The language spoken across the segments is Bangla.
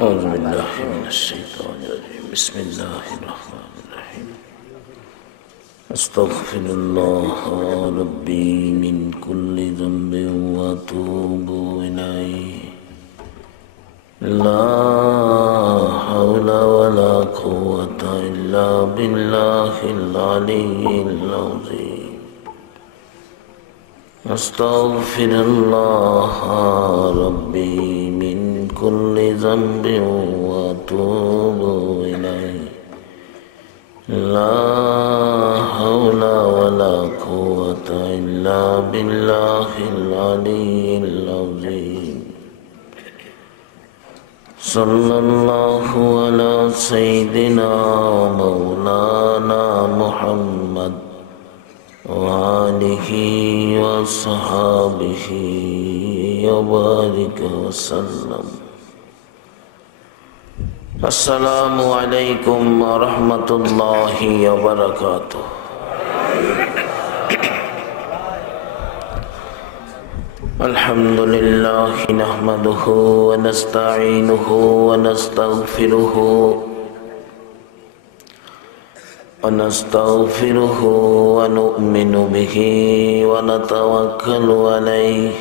أعوذ بالله من الشيطان الرجيم بسم الله الرحمن الرحيم أستغفر الله ربي من كل ذنب وأتوب إليه لا حول ولا قوة إلا بالله العلي العظيم أستغفر الله ربي من كل ذنب وأتوب إليه لا حول ولا قوة إلا بالله العلي العظيم صلى الله على سيدنا مولانا محمد وآله وصحابه وبارك وسلم السلام عليكم ورحمة الله وبركاته الحمد لله نحمده ونستعينه ونستغفره ونؤمن به ونتوكل عليه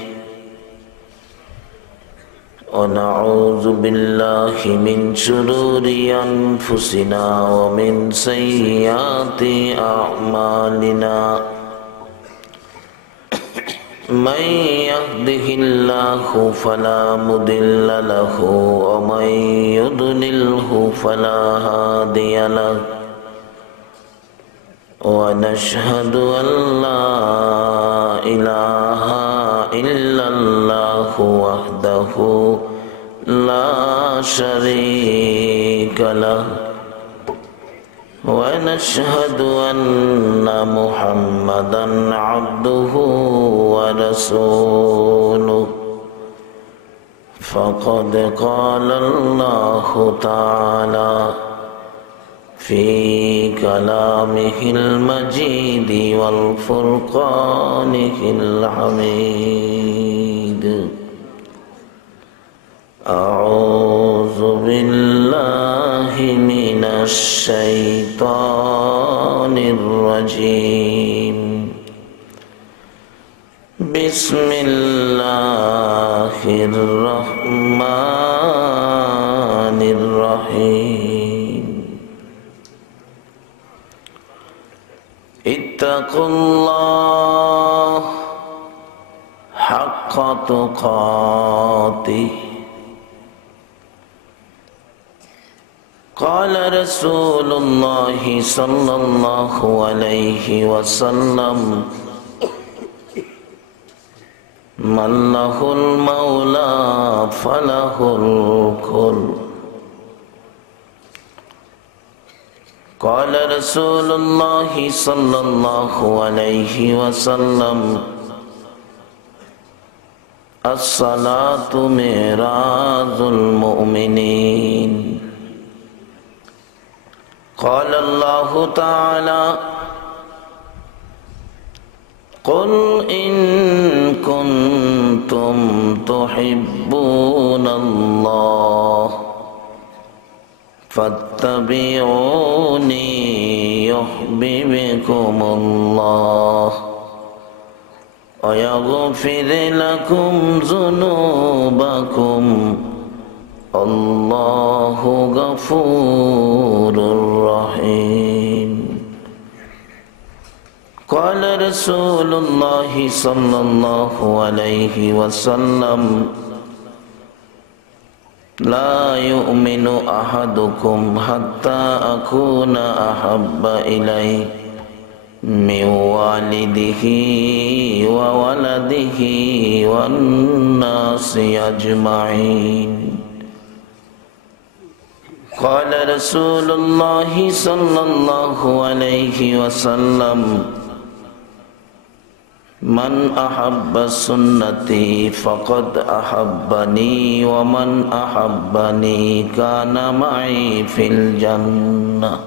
ونعوذ بالله من شرور أنفسنا ومن سيئات أعمالنا من يهده الله فلا مضل له ومن يضلله فلا هادي له ونشهد أن لا إله إلا الله وحده لا شريك له ونشهد أن محمدا عبده ورسوله فقد قال الله تعالى في كلامه المجيد والفرقانه الحميد أعوذ بالله من الشيطان الرجيم بسم الله الرحمن الرحيم اتقوا الله حق تقاته قال رسول الله صلى الله عليه وسلم من له المولى فله الكل قال رسول الله صلى الله عليه وسلم الصلاة معراج المؤمنين قال الله تعالى قل إن كنتم تحبون الله فاتبعوني يحببكم الله ويغفر لكم ذنوبكم الله غفور رحيم قال رسول الله صلى الله عليه وسلم لا يؤمن أحدكم حتى أكون أحب إليه من والده وولده والناس أجمعين قال رسول الله صلى الله عليه وسلم من أحب سنتي فقد أحبني ومن أحبني كان معي في الجنة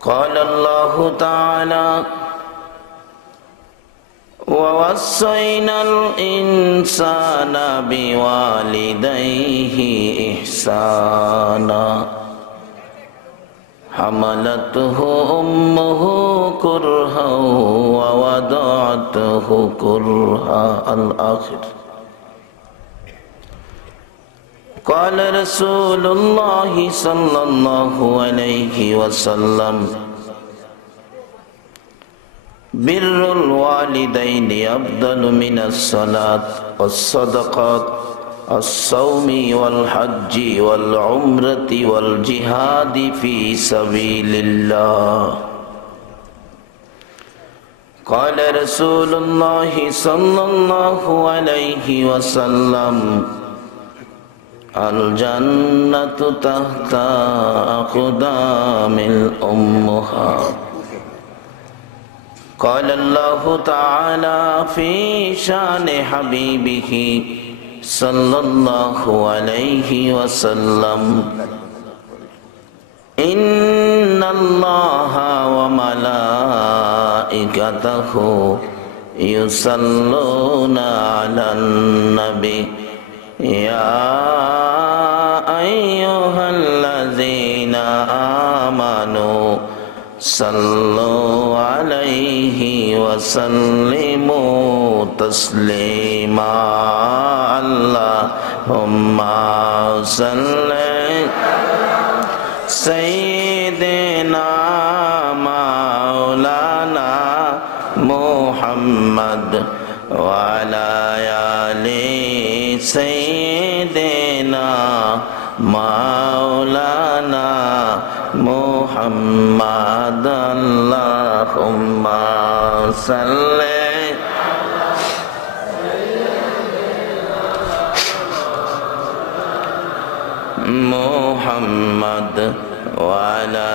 قال الله تعالى ووصينا الإنسان بوالديه إحسانا حملته أمه كرها ووضعته كرها الآخر. قال رسول الله صلى الله عليه وسلم بر الوالدين أفضل من الصلاة والصدقات الصوم والحج والعمرة والجهاد في سبيل الله. قال رسول الله صلى الله عليه وسلم الجنة تحت أقدام الأمهات. قال الله تعالى في شان حبيبه صلى الله عليه وسلم إن الله وملائكته يصلون على النبي يا أيها الذين آمنوا صلوا عليه وسلموا تسليما. اللهم صل سيدنا مولانا محمد وعلى آل سيدنا مولانا محمد. اللهم صل محمد وعلى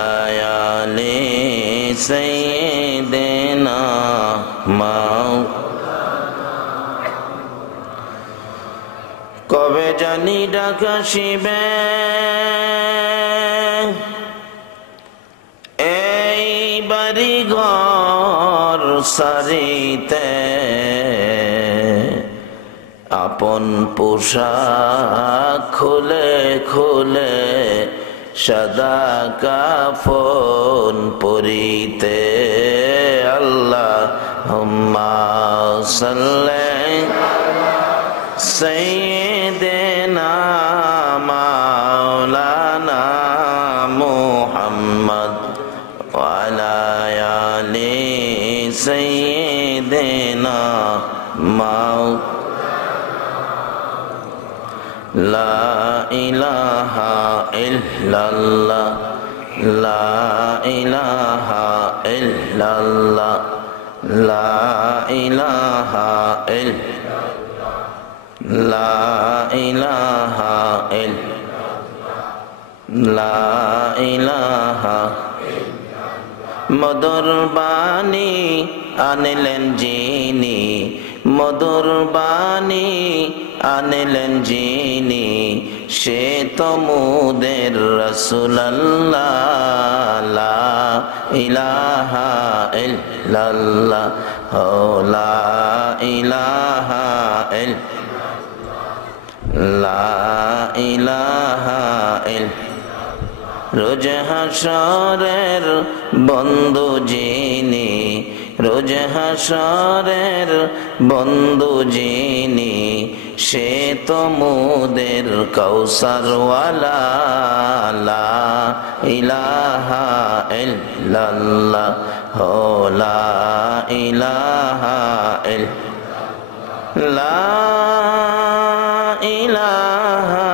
آل سيدنا কবে জানি ডাক আসিবে এই বাড়ি ঘর সারিতে, আপন পোশাক খুলে খুলে সাদা কাফন পরিতে। আল্লাহুম্মা সাল্লি সাইয়্যিদিনা মাওলানা মুহাম্মদ ওয়া আলা আলি সাইয়্যিদিনা লা ইলাহা ইল্লাল্লাহ লা ইলাহা ইল্লাল্লাহ লা ইলাহা লা ইলাহা লা ইলাহা। মধুর বাণী আনলেন যিনি, মধুর বাণী আনলেন যিনি, সে তো মুদের রাসূলুল্লাহ। লা ইলাহা ইল্লাল্লাহ লা ইলাহা লা ইলাহা রোজ হাসরের বন্ধু যিনি, রোজ হাসরের বন্ধু যিনি, সে তো মুদের কৌসারওয়ালা। লা ইলাহা ইল্লাল্লাহ লা ইলাহা লা ইলাহা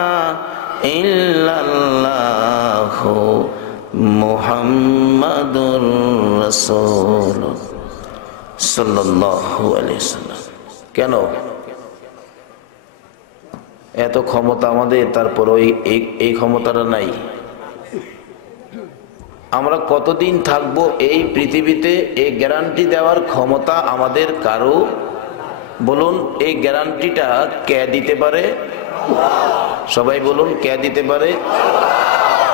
ইল্লাল্লাহ মুহাম্মাদুর রাসূল সাল্লাল্লাহু আলাইহি সাল্লাম। কেন এত ক্ষমতা আমাদের, তারপর এই ক্ষমতাটা নাই? আমরা কতদিন থাকবো এই পৃথিবীতে এই গ্যারান্টি দেওয়ার ক্ষমতা আমাদের কারো? বলুন, এই গ্যারান্টিটা কে দিতে পারে? সবাই বলুন, কে দিতে পারে?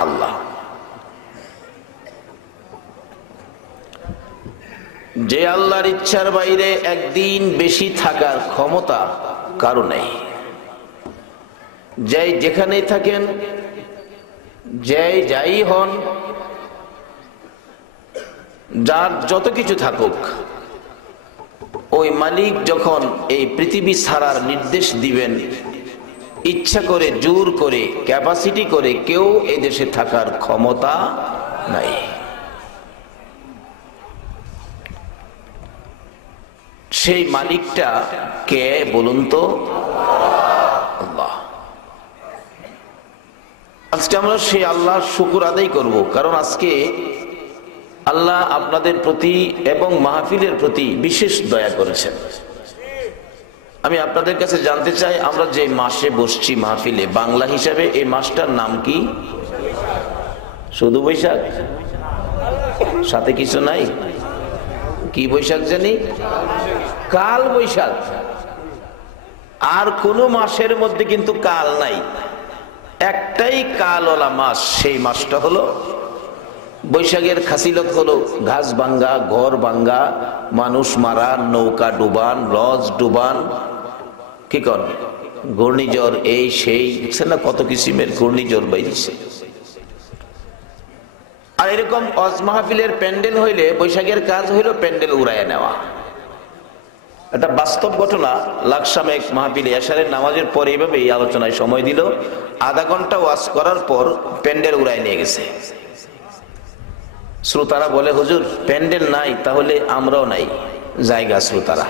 আল্লাহ। যে আল্লাহর ইচ্ছার বাইরে একদিন বেশি থাকার ক্ষমতা কারো নেই। যাই যেখানেই থাকেন, যাই হন, যার যত কিছু থাকুক, ওই মালিক যখন এই পৃথিবী ছাড়ার নির্দেশ দিবেন, ইচ্ছা করে জোর করে ক্যাপাসিটি করে কেউ এই দেশে থাকার ক্ষমতা নাই। সেই মালিকটা কে বলুন তো? আল্লাহ। আজকে আমরা সেই আল্লাহর শুকর আদায় করব, কারণ আজকে আল্লাহ আপনাদের প্রতি এবং মাহফিলের প্রতি বিশেষ দয়া করেছেন। আমি আপনাদের কাছে জানতে চাই, আমরা যে মাসে বসছি মাহফিলে, বাংলা হিসাবে এই মাসটার নাম কি? শুধু বৈশাখ? সাথে কিছু নাই? কি বৈশাখ জানি? কাল বৈশাখ। আর কোন মাসের মধ্যে কিন্তু কাল নাই, একটাই কালওয়ালা মাস। সেই মাসটা হলো বৈশাখের খাসিলত হলো ঘাস ভাঙ্গা, ঘর ভাঙ্গা, মানুষ মারা, নৌকা ডুবান, লঞ্চ ডুবান, কি কর ঘূর্ণিঝড়, এই সেই না কত কিসিমের ঘূর্ণিঝড় বাইরেছে। আর এরকম ওয়াজ মাহফিলের প্যান্ডেল হইলে বৈশাখের কাজ হইল প্যান্ডেল উড়াইয়া নেওয়া। একটা বাস্তব ঘটনা। লাকসামে মাহফিলে এশারের নামাজের পরে এইভাবে এই আলোচনায় সময় দিল, আধা ঘন্টা ওয়াজ করার পর প্যান্ডেল উড়াই নিয়ে গেছে। শ্রোতারা বলে, হুজুর প্যান্ডেল নাই, তাহলে আমরাও নাই জায়গা। শ্রোতারা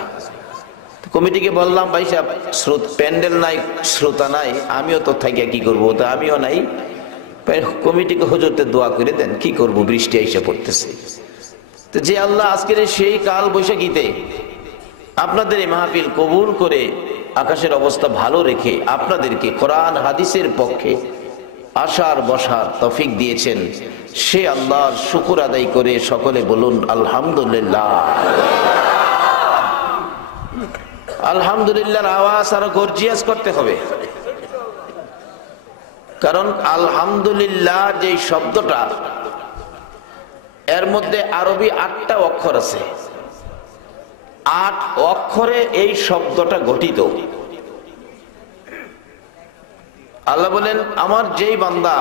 কমিটিকে বললাম, ভাই সাহেব প্যান্ডেল নাই, শ্রোতা নাই, আমিও তো থাকিয়া কি করবো, তা আমিও নাই। কমিটিকে হুজুরতে দোয়া করে দেন, কি করব, বৃষ্টি এসে পড়তেছে। তো যে আল্লাহ আজকের সেই কাল বৈশাখীতে আপনাদের এই মাহফিল কবুল করে আকাশের অবস্থা ভালো রেখে আপনাদেরকে কোরআন হাদিসের পক্ষে আসার বসার তৌফিক দিয়েছেন, সে আল্লাহর শুকর আদায় করে সকলে বলুন আলহামদুলিল্লাহ। আলহামদুলিল্লাহর আওয়াজ আরো গর্জিয়াস করতে হবে, কারণ আলহামদুলিল্লাহ যে শব্দটা, এর মধ্যে আরবি 8টা অক্ষর আছে। 8 অক্ষরে এই শব্দটা গঠিত। আল্লাহ বলেন, আমার যেই বান্দা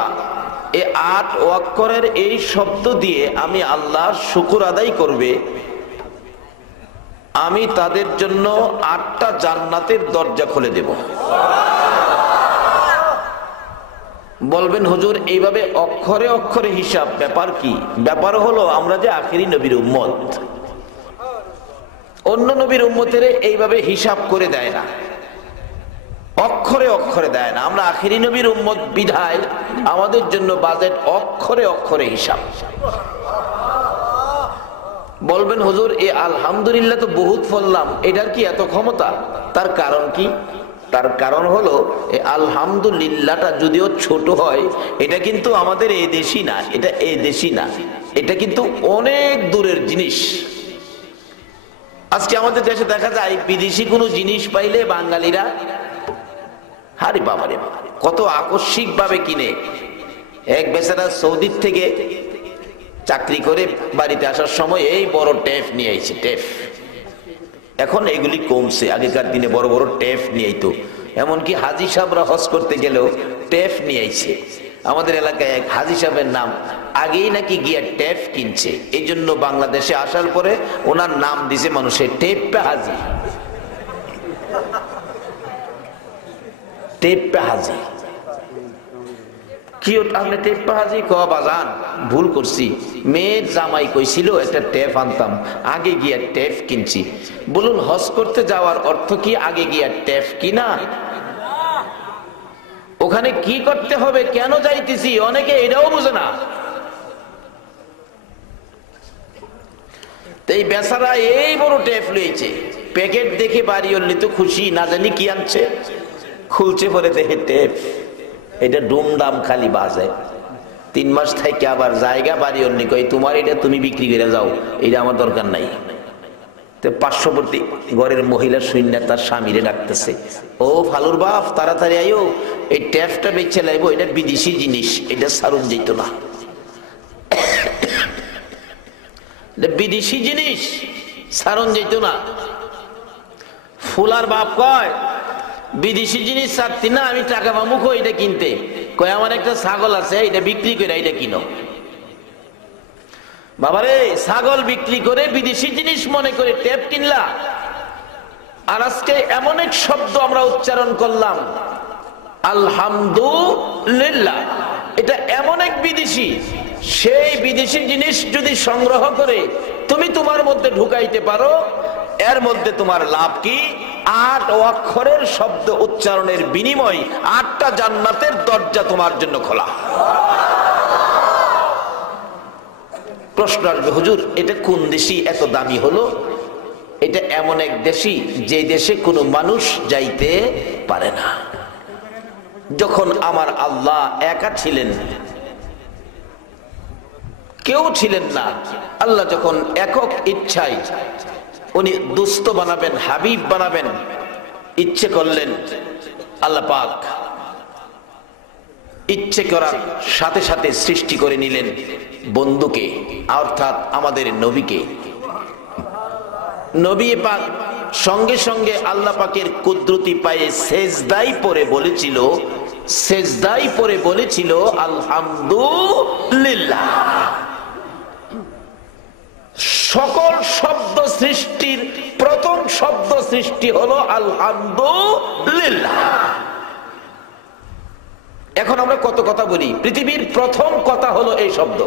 এই 8 অক্ষরের এই শব্দ দিয়ে আমি আল্লাহর শুকর আদায় করবে, আমি তাদের জন্য 8টা জান্নাতের দরজা খুলে দেব। বলবেন হুজুর এইভাবে অক্ষরে অক্ষরে হিসাব, ব্যাপার কি? ব্যাপার হলো আমরা যে আখেরি নবীর উম্মত, অন্য নবীর উম্মতের এইভাবে হিসাব করে দেয় না, অক্ষরে অক্ষরে দেয় না। আমরা আখেরি নবীর উম্মত বিধায় আমাদের জন্য বাজেট অক্ষরে অক্ষরে হিসাব। বলবেন হুজুর এই আলহামদুলিল্লাহ তো বহুত ফললাম, এটার কি এত ক্ষমতা? তার কারণ কি? তার কারণ হলো এই আলহামদুলিল্লাহটা যদিও ছোট হয়, এটা কিন্তু আমাদের এই দেশি না, এটা এই দেশি না, এটা কিন্তু অনেক দূরের জিনিস। আজকে আমাদের দেশে দেখা যায় বিদেশি কোনো জিনিস পাইলে বাঙালিরা হারি বাবারে কত আকস্মিক ভাবে কিনে। এক বেচারা সৌদির থেকে চাকরি করে বাড়িতে আসার সময় এই বড় টেপ নিয়ে আইছে, টেপ। এখন এগুলি কমছে, আগেকার দিনে বড় বড় টেপ নিয়ে আইতো। এমনকি হাজি সাহেবরা হজ করতে গেলেও টেপ নিয়ে আইছে। আমাদের এলাকায় এক হাজি সাহেবের নাম আগেই নাকি গিয়া টেপ কিনছে, এই জন্য বাংলাদেশে আসার পরে ওনার নাম দিছে মানুষের টেপ্পা হাজি। টেপ্পা হাজি কি? আপনি টেপ্পা হাজি ক বাজান, ভুল করছি, মেয়ের জামাই কইছিল একটা টেপ আনতাম, আগে গিয়া টেপ কিনছি। বলুন হজ করতে যাওয়ার অর্থ কি আগে গিয়া টেপ কিনা? ওখানে কি করতে হবে, কেন যাইতেছি, অনেকে এটাও বুঝে না। এই বেচারা এই বড় টেপ লইছে, প্যাকেট দেখে বাড়ি অল্লি তো খুশি, না জানি কি আনছে, খুলছে পরে দেখে টেপ। এটা ডুমডাম খালি বাজে। 3 মাস থেকে আবার জায়গা বাড়ি অন্য কই, তোমার এটা তুমি বিক্রি করে যাও, এটা আমার দরকার নাই। তো পার্শ্ববর্তী ঘরের মহিলা সৈন্য তার স্বামীরে ডাকতেছে, ও ফালুর বাপ তাড়াতাড়ি আইও, এই ট্যাপটা বেচে লাইবো, এটা বিদেশি জিনিস, এটা সারুন যেত না, বিদেশি জিনিস। সারণ যেত না। ফুলার বাপ কয় বিদেশি জিনিস ছাড়তি না, আমি টাকা পাবো কই এটা কিনতে? কয় আমার একটা ছাগল আছে, এটা বিক্রি করে এটা কিনো। বাবারে, ছাগল বিক্রি করে বিদেশি জিনিস মনে করে ট্যাপ কিনলা। আর আজকে এমন এক শব্দ আমরা উচ্চারণ করলাম, আলহামদুলিল্লাহ। এটা এমন এক বিদেশি, সেই বিদেশি জিনিস যদি সংগ্রহ করে তুমি তোমার মধ্যে ঢুকাইতে পারো, এর মধ্যে তোমার লাভ কি? 8 অক্ষরের শব্দ উচ্চারণের বিনিময় 8টা জান্নাতের দরজা তোমার জন্য খোলা। প্রশ্ন আসবে, হুজুর এটা কোন দেশি এত দামি হলো? এটা এমন এক দেশি যে দেশে কোনো মানুষ যাইতে পারে না। যখন আমার আল্লাহ একা ছিলেন, কেউ ছিলেন না, আল্লাহ যখন একক ইচ্ছায় উনি দুস্থ বানাবেন, হাবিব বানাবেন, ইচ্ছে করলেন, আল্লাহ পাক ইচ্ছে করার সাথে সাথে সৃষ্টি করে নিলেন বন্ধুকে, অর্থাৎ আমাদের নবীকে। নবী পাক সঙ্গে সঙ্গে আল্লাহ পাকের কুদরতি পায়ে সেজদাই পড়ে বলেছিল আলহামদুলিল্লাহ। সকল শব্দ সৃষ্টির প্রথম শব্দ সৃষ্টি হলো আলহামদুলিল্লাহ। এখন আমরা কত কথা বলি, পৃথিবীর প্রথম কথা হলো এই শব্দ,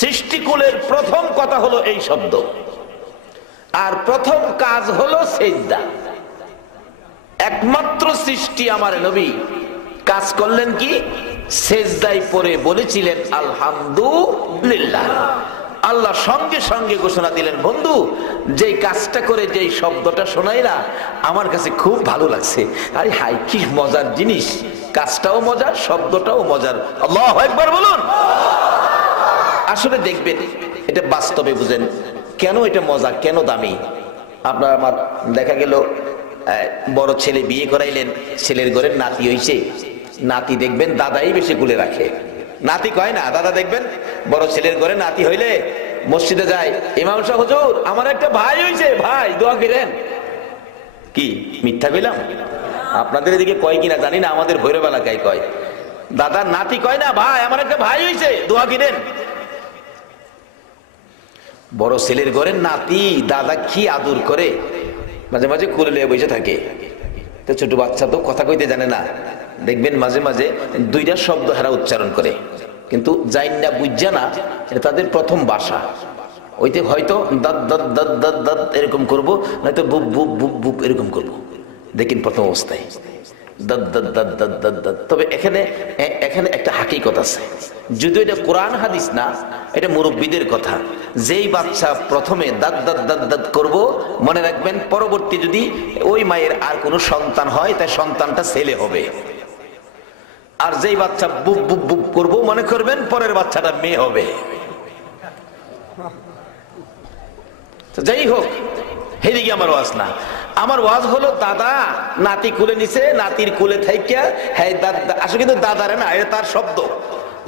সৃষ্টিকুলের প্রথম কথা হলো এই শব্দ, আর প্রথম কাজ হলো সেজদা। একমাত্র সৃষ্টি আমার নবী কাজ করলেন কি? সেজদাই পড়ে বলেছিলেন আলহামদুলিল্লাহ। আল্লাহ সঙ্গে সঙ্গে ঘোষণা দিলেন, বন্ধু যেই কাজটা করে যেই শব্দটা শোনাইলা আমার কাছে খুব ভালো লাগছে। আরে হাই, কি মজার জিনিস, কাজটাও মজার, শব্দটাও মজার। আল্লাহু আকবার বলুন। আসলে দেখবেন, এটা বাস্তবে বুঝেন কেন এটা মজা, কেন দামি। আপনার আমার দেখা গেল বড় ছেলে বিয়ে করাইলেন, ছেলের ঘরের নাতি হইছে, নাতি দেখবেন দাদাই বেশি কুলে রাখে, নাতি কয় না দাদা। দেখবেন বড় ছেলের ঘরে নাতি হইলে মসজিদে যায়, ইমাম সাহেব হুজুর আমার একটা ভাই হইছে, ভাই দোয়া করেন। কি মিথ্যা কইলাম? আপনাদের এদিকে কয় কিনা জানি না, আমাদের ভৈরব এলাকায় কয়। দাদার নাতি কয় না, ভাই আমার একটা ভাই হইছে, দোয়া করেন। বড় ছেলের ঘরের নাতি দাদা কি আদর করে, মাঝে মাঝে কুলে নিয়ে বসে থাকে। তো ছোট বাচ্চা তো কথা কইতে জানে না, দেখবেন মাঝে মাঝে 2টা শব্দ হারা উচ্চারণ করে, কিন্তু জাইন না বুঝছে না, এটা তাদের প্রথম ভাষা। ওইতে হয়তো দাদ দাদ দাদ দাদ দাদ এরকম করবো, নয়তো বুপ বুপ বুপ বুপ এরকম করবো। দেখেন প্রথম অবস্থায় দাদ দাদ দাদ দাদ দাদ দাদ। তবে এখানে একটা হাকিকত আছে, যদিও এটা কোরআন হাদিস না, এটা মুরব্বীদের কথা। যেই বাচ্চা প্রথমে দাদ দাদ দাদ দাদ করবো, মনে রাখবেন পরবর্তী যদি ওই মায়ের আর কোনো সন্তান হয়, তাই সন্তানটা ছেলে হবে। আর যেই বাচ্চা বুপ বুপ বুপ করবো, মনে করবেন পরের বাচ্চাটা মেয়ে হবে। যাই হোক, হেদিকে আমার ওয়াজ না, আমার ওয়াজ হলো দাদা নাতি কুলে নিছে, নাতির কুলে থাইকা হ্যাঁ দাদা আসলে কিন্তু দাদারে না, এটা তার শব্দ,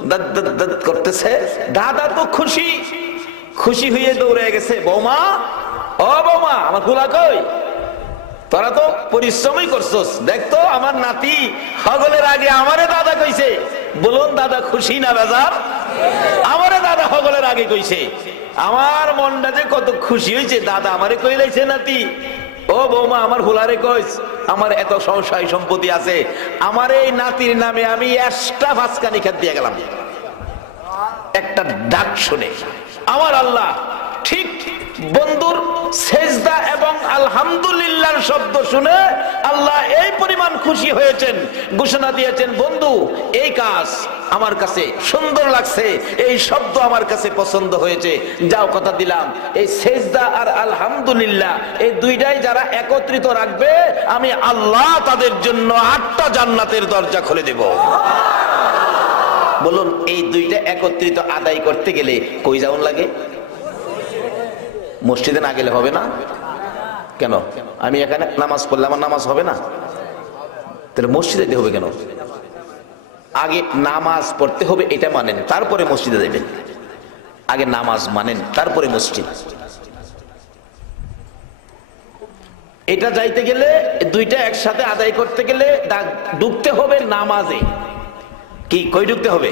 দাদ দাদ দাদ করতেছে। দাদা তো খুশি হয়ে দৌড়ে গেছে, বৌমা ও বৌমা আমার কুলা কই, তোরা তো পরিশ্রমই করছস, দেখতো আমার নাতি হগলের আগে আমারে দাদা কইছে। বলুন দাদা খুশি না বেজার? আমারে দাদা হগলের আগে কইছে। আমার মনটা যে কত খুশি হয়েছে, দাদা আমারে কই লাইছে নাতি। ও বৌমা আমার হুলারে কইস, আমার এত সংশয় সম্পত্তি আছে, আমার এই নাতির নামে আমি 1টা ভাসকানি খেত দিয়ে গেলাম। একটা ডাক শুনে আমার আল্লাহ ঠিক বন্ধুর সেজদা এবং আলহামদুলিল্লাহর শব্দ শুনে আল্লাহ এই পরিমাণ খুশি হয়েছেন, ঘোষণা দিয়েছেন, বন্ধু এই কাজ আমার কাছে সুন্দর লাগছে, এই শব্দ আমার কাছে পছন্দ হয়েছে, যাও কথা দিলাম এই সেজদা আর আলহামদুলিল্লাহ এই 2টাই যারা একত্রিত রাখবে, আমি আল্লাহ তাদের জন্য 8টা জান্নাতের দরজা খুলে দেব। বলুন এই 2টা একত্রিত আদায় করতে গেলে কই যাওন লাগে? মসজিদে না গেলে হবে না কেন? আমি এখানে নামাজ পড়লে আমার নামাজ হবে না? তাহলে মসজিদে যেতে হবে কেন? আগে নামাজ পড়তে হবে এটা মানেন, তারপরে মসজিদে যাবেন। আগে নামাজ মানেন, তারপরে মসজিদ। এটা যাইতে গেলে দুইটা একসাথে আদায় করতে গেলে ঢুকতে হবে নামাজে। কি কই ঢুকতে হবে?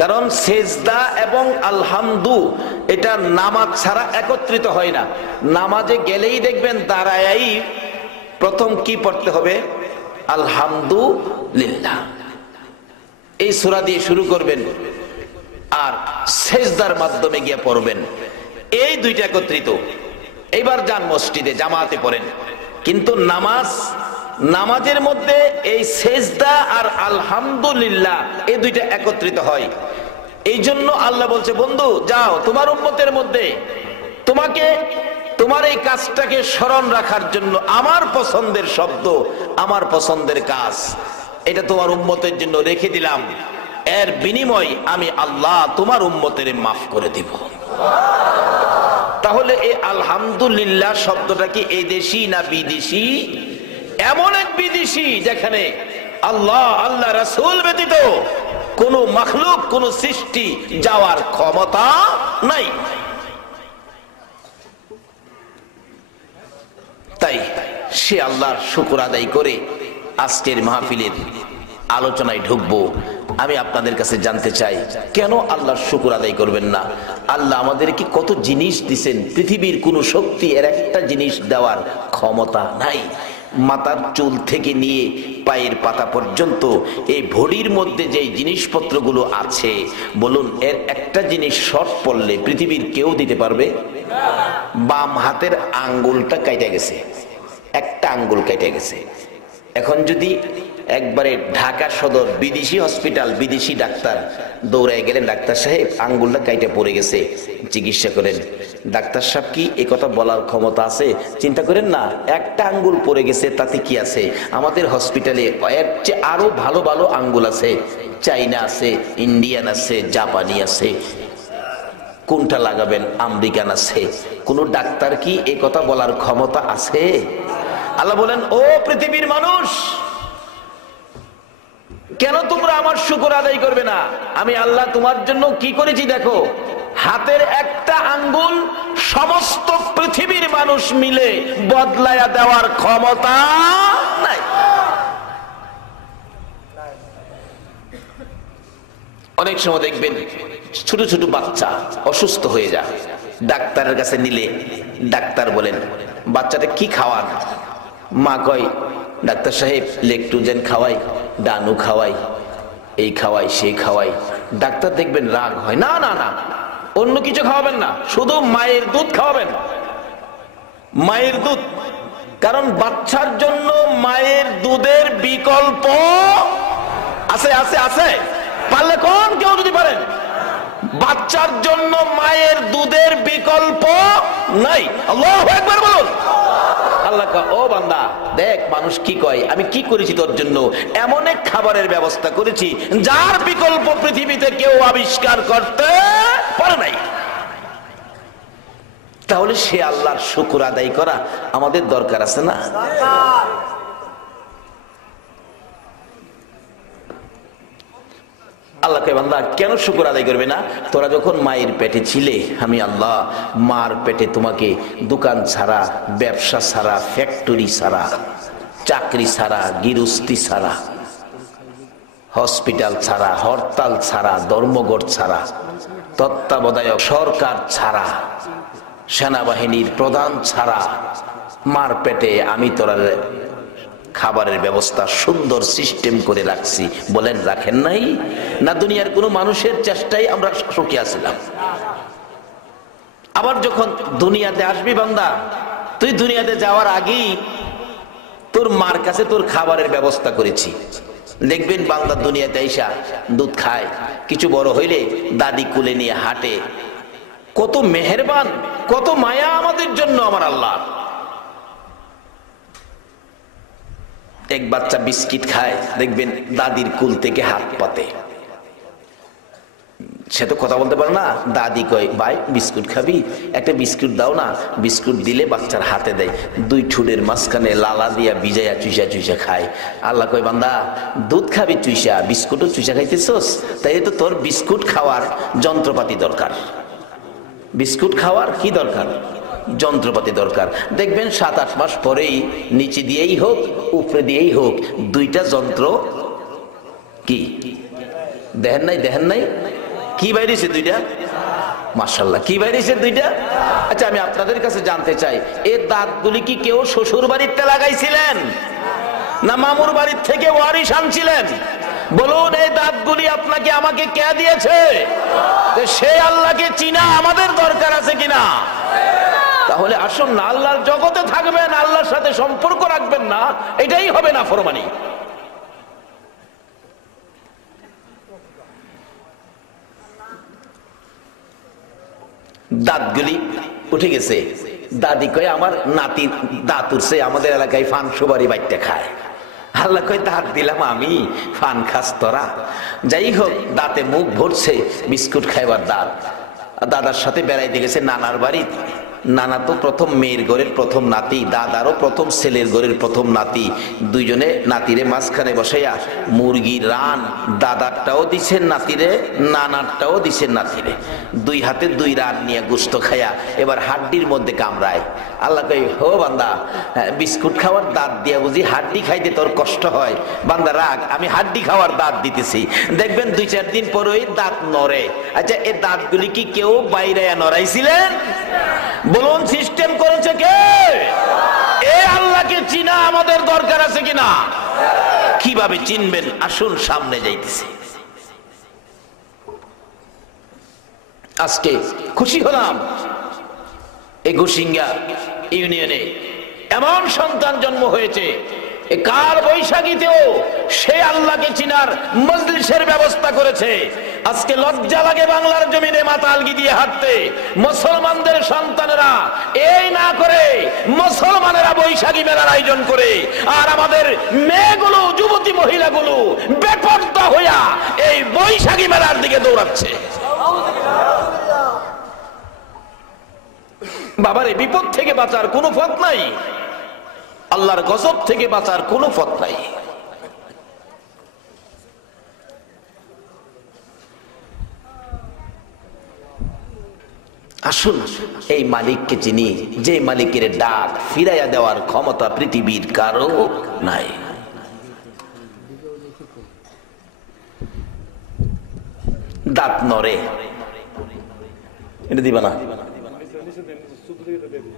কারণ সেজদা এবং আলহামদু এটা নামাজ ছাড়া একত্রিত হয় না। নামাজে গেলেই দেখবেন দাঁড়ায়াই প্রথম কি পড়তে হবে? আলহামদুলিল্লাহ। এই সূরা দিয়ে শুরু করবেন আর সেজদার মাধ্যমে গিয়ে পড়বেন। এই দুইটা একত্রিত। এবার যান মসজিদে জামাতে পড়েন, কিন্তু নামাজের মধ্যে এই সেজদা আর আলহামদুলিল্লাহ এই দুইটা একত্রিত হয়। এই জন্য আল্লাহ বলছে, বন্ধু যাও তোমার উম্মতের মধ্যে তোমার এই কাজটাকে স্মরণ রাখার জন্য আমার পছন্দের শব্দ, আমার পছন্দের কাজ, এটা তোমার উম্মতের জন্য রেখে দিলাম। এর বিনিময় আমি আল্লাহ তোমার উম্মতের মাফ করে দিব। তাহলে এই আলহামদুলিল্লাহ শব্দটা কি এই দেশি না বিদেশি? এমন এক বিদেশি যেখানে আল্লাহ রাসূল ব্যতীত কোন মাখলুক, কোন সৃষ্টি যাওয়ার ক্ষমতা নাই। তাই সে আল্লাহর শুকর আদায় করে আজকের মাহফিলের আলোচনায় ঢুকবো। আমি আপনাদের কাছে জানতে চাই, কেন আল্লাহর শুকর আদায় করবেন না? আল্লাহ আমাদেরকে কত জিনিস দিছেন, পৃথিবীর কোন শক্তি এর একটা জিনিস দেওয়ার ক্ষমতা নাই। মাথার চুল থেকে নিয়ে পায়ের পাতা পর্যন্ত এই ভরির মধ্যে যে জিনিসপত্রগুলো আছে, বলুন এর একটা জিনিস শর্ট পড়লে পৃথিবীর কেউ দিতে পারবে? বাম হাতের আঙ্গুলটা কেটে গেছে, একটা আঙ্গুল কেটে গেছে। এখন যদি একবারে ঢাকা সদর বিদেশি হসপিটাল, বিদেশি ডাক্তার দৌড়ায় গেলেন, ডাক্তার সাহেব আঙ্গুলটা কাইটে পড়ে গেছে, চিকিৎসা করেন। ডাক্তার সাহেব কি এ কথা বলার ক্ষমতা আছে? চিন্তা করেন না, একটা আঙ্গুল পড়ে গেছে তাতে কি আছে? আমাদের হসপিটালে এর চেয়ে আরো ভালো ভালো আঙ্গুল আছে, চাইনা আছে, ইন্ডিয়ান আছে, জাপানি আছে, কোনটা লাগাবেন? আমেরিকান আছে। কোন ডাক্তার কি এ কথা বলার ক্ষমতা আছে? আল্লাহ বলেন, ও পৃথিবীর মানুষ, কেন তোমরা আমার শুকর আদায় করবে না? আমি আল্লাহ তোমার জন্য কি করেছি দেখো। হাতের একটা আঙ্গুল সমস্ত পৃথিবীর মানুষ মিলে বদলায়া দেওয়ার ক্ষমতা নাই। অনেক সময় দেখবেন ছোট ছোট বাচ্চা অসুস্থ হয়ে যায়, ডাক্তারের কাছে নিলে ডাক্তার বলেন, বাচ্চাটা কি খাওয়ান? মা কয়, ডাক্তার সাহেব লেকটুজেন খাওয়াই, ডানু খাওয়াই, এই খাওয়াই, সেই খাওয়াই। ডাক্তার দেখবেন রাগ হয়, না না না, অন্য কিছু খাওয়াবেন না, শুধু মায়ের দুধ খাওয়াবেন, মায়ের দুধ। কারণ বাচ্চার জন্য মায়ের দুধের বিকল্প আছে, আছে, আছে। পারলে কোন কেউ যদি পারেন, বাচ্চার জন্য মায়ের দুধের বিকল্প নাই। আল্লাহু আকবার বলুন। আল্লাহ কয়, ও বান্দা দেখ মানুষ কি কয়, আমি কি করেছি তোর জন্য, এমন এক খাবারের ব্যবস্থা করেছি যার বিকল্প পৃথিবীতে কেউ আবিষ্কার করতে পারে নাই। তাহলে সে আল্লাহর শুকর আদায় করা আমাদের দরকার আছে না? আল্লাহকে বান্দা কেন শুকর আদায় করবে না? তোরা যখন মায়ের পেটে ছিলে, আমি আল্লাহ মার পেটে তোমাকে দোকান ছাড়া, ব্যবসা ছাড়া, ফ্যাক্টরি ছাড়া, চাকরি ছাড়া, গৃহস্থী ছাড়া, হসপিটাল ছাড়া, হরতাল ছাড়া, ধর্মঘট ছাড়া, তত্ত্বাবধায়ক সরকার ছাড়া, সেনাবাহিনীর প্রধান ছাড়া মার পেটে আমি তোরা খাবারের ব্যবস্থা সুন্দর সিস্টেম করে রাখছি। বলেন রাখেন নাই? না দুনিয়ার কোন মানুষের চেষ্টায় আমরা সুখী আছিলাম? আবার যখন দুনিয়াতে আসবি বান্দা, তুই দুনিয়াতে যাওয়ার আগেই তোর মার কাছে তোর খাবারের ব্যবস্থা করেছি। দেখবেন বান্দা দুনিয়াতে আইসা দুধ খায়, কিছু বড় হইলে দাদি কুলে নিয়ে হাঁটে। কত মেহেরবান, কত মায়া আমাদের জন্য আমার আল্লাহ। এক বাচ্চা বিস্কিট খায়, দেখবেন দাদির কুল থেকে হাত পাতে। সে তো কথা বলতে পারে না, দাদি কয়, ভাই বিস্কুট খাবি, একটা বিস্কুট দাও না। বিস্কুট দিলে বাচ্চার হাতে দেয়, দুই ঠুটের মাঝখানে লালা দিয়া ভিজাইয়া চুইসা চুইসা খায়। আল্লাহ কয়, বান্দা দুধ খাবি চুইসা, বিস্কুটও চুইসা খাইতেছস, তাই তো তোর বিস্কুট খাওয়ার যন্ত্রপাতি দরকার। বিস্কুট খাওয়ার কি দরকার? যন্ত্রপাতি দরকার। দেখবেন 7-8 মাস পরেই নিচে দিয়েই হোক উপরে দিয়েই হোক দুইটা যন্ত্র কি দেখেন নাই কি বাইরেছে দুইটা, মাশাআল্লাহ কি বাইরেছে দুইটা। আচ্ছা আমি আপনাদের কাছে জানতে চাই, এই দাঁতগুলি কি কেউ শ্বশুর বাড়িতে লাগাইছিলেন না মামুর বাড়ির থেকে ওয়ারিশ আনছিলেন? বলুন এই দাঁতগুলি আপনাকে আমাকে কে দিয়েছে? সেই আল্লাহকে চিনা আমাদের দরকার আছে কিনা? তাহলে আসুন না, আল্লাহর জগতে থাকবেন, আল্লাহর সাথে সম্পর্ক রাখবেন না, এটাই হবে না ফরমানি। দাঁতগুলি উঠে গেছে, দাদি কয় আমার নাতি দাঁত উঠছে, আমাদের এলাকায় ফান সুবারি বাইটে খায়। আল্লাহ কয় দাঁত দিলাম আমি, ফান খাস তোরা। যাই হোক দাঁতে মুখ ভরছে, বিস্কুট খাইবার দাঁত। দাদার সাথে বেড়াইতে গেছে নানার বাড়ি। নানা তো প্রথম মেয়ের ঘরের প্রথম নাতি, দাদারও প্রথম ছেলের ঘরের প্রথম নাতি। দুইজনে নাতিরে মাঝখানে বসাইয়া মুরগি রান, দাদারটাও দিছেন নাতিরে, নানারটাও দিছেন নাতিরে। দুই হাতে দুই রান নিয়ে গোস্ত খায়া এবার হাড্ডির মধ্যে কামড়ায়। আল্লাহ কই হো বান্দা, বিস্কুট খাওয়ার দাঁত দিয়া বুঝি হাড্ডি খাইতে তোর কষ্ট হয়? বান্দা রাগ, আমি হাড্ডি খাওয়ার দাঁত দিতেছি। দেখবেন 2-4 দিন পরেই দাঁত নড়ে। আচ্ছা এই দাঁতগুলি কি কেউ বাইরে নড়াইছিলেন? বলুন সিস্টেম করেছে কে? এই আল্লাহকে চিনা আমাদের দরকার আছে কিনা? কিভাবে চিনবেন? আসুন সামনে যাইতেছি। আজকে খুশি হলাম এই গোসিঙ্গা ইউনিয়নে এমন সন্তান জন্ম হয়েছে, কার বৈশাখীতেও সে আল্লাহকে চিনার মজলিসের ব্যবস্থা করেছে। আজকে লজ্জা লাগে বাংলার জমিনে মাতালগি দিয়ে হাঁটতে। মুসলমানদের সন্তানেরা এই না করে মুসলমানেরা বৈশাখী মেলার আয়োজন করে, আর আমাদের মেয়েগুলো যুবতী মহিলাগুলো বেপরদা হইয়া এই বৈশাখী মেলার দিকে দৌড়াচ্ছে। বাবারে বিপদ থেকে বাঁচার কোনো পথ নাই, আল্লাহর গজব থেকে বাঁচার কোনো পথ নাই। আসুন এই মালিককে চিনি, যে মালিকের ডাক ফিরাইয়া দেওয়ার ক্ষমতা পৃথিবীর কারো নাই। দাঁত নড়ে, এটা দিবা না,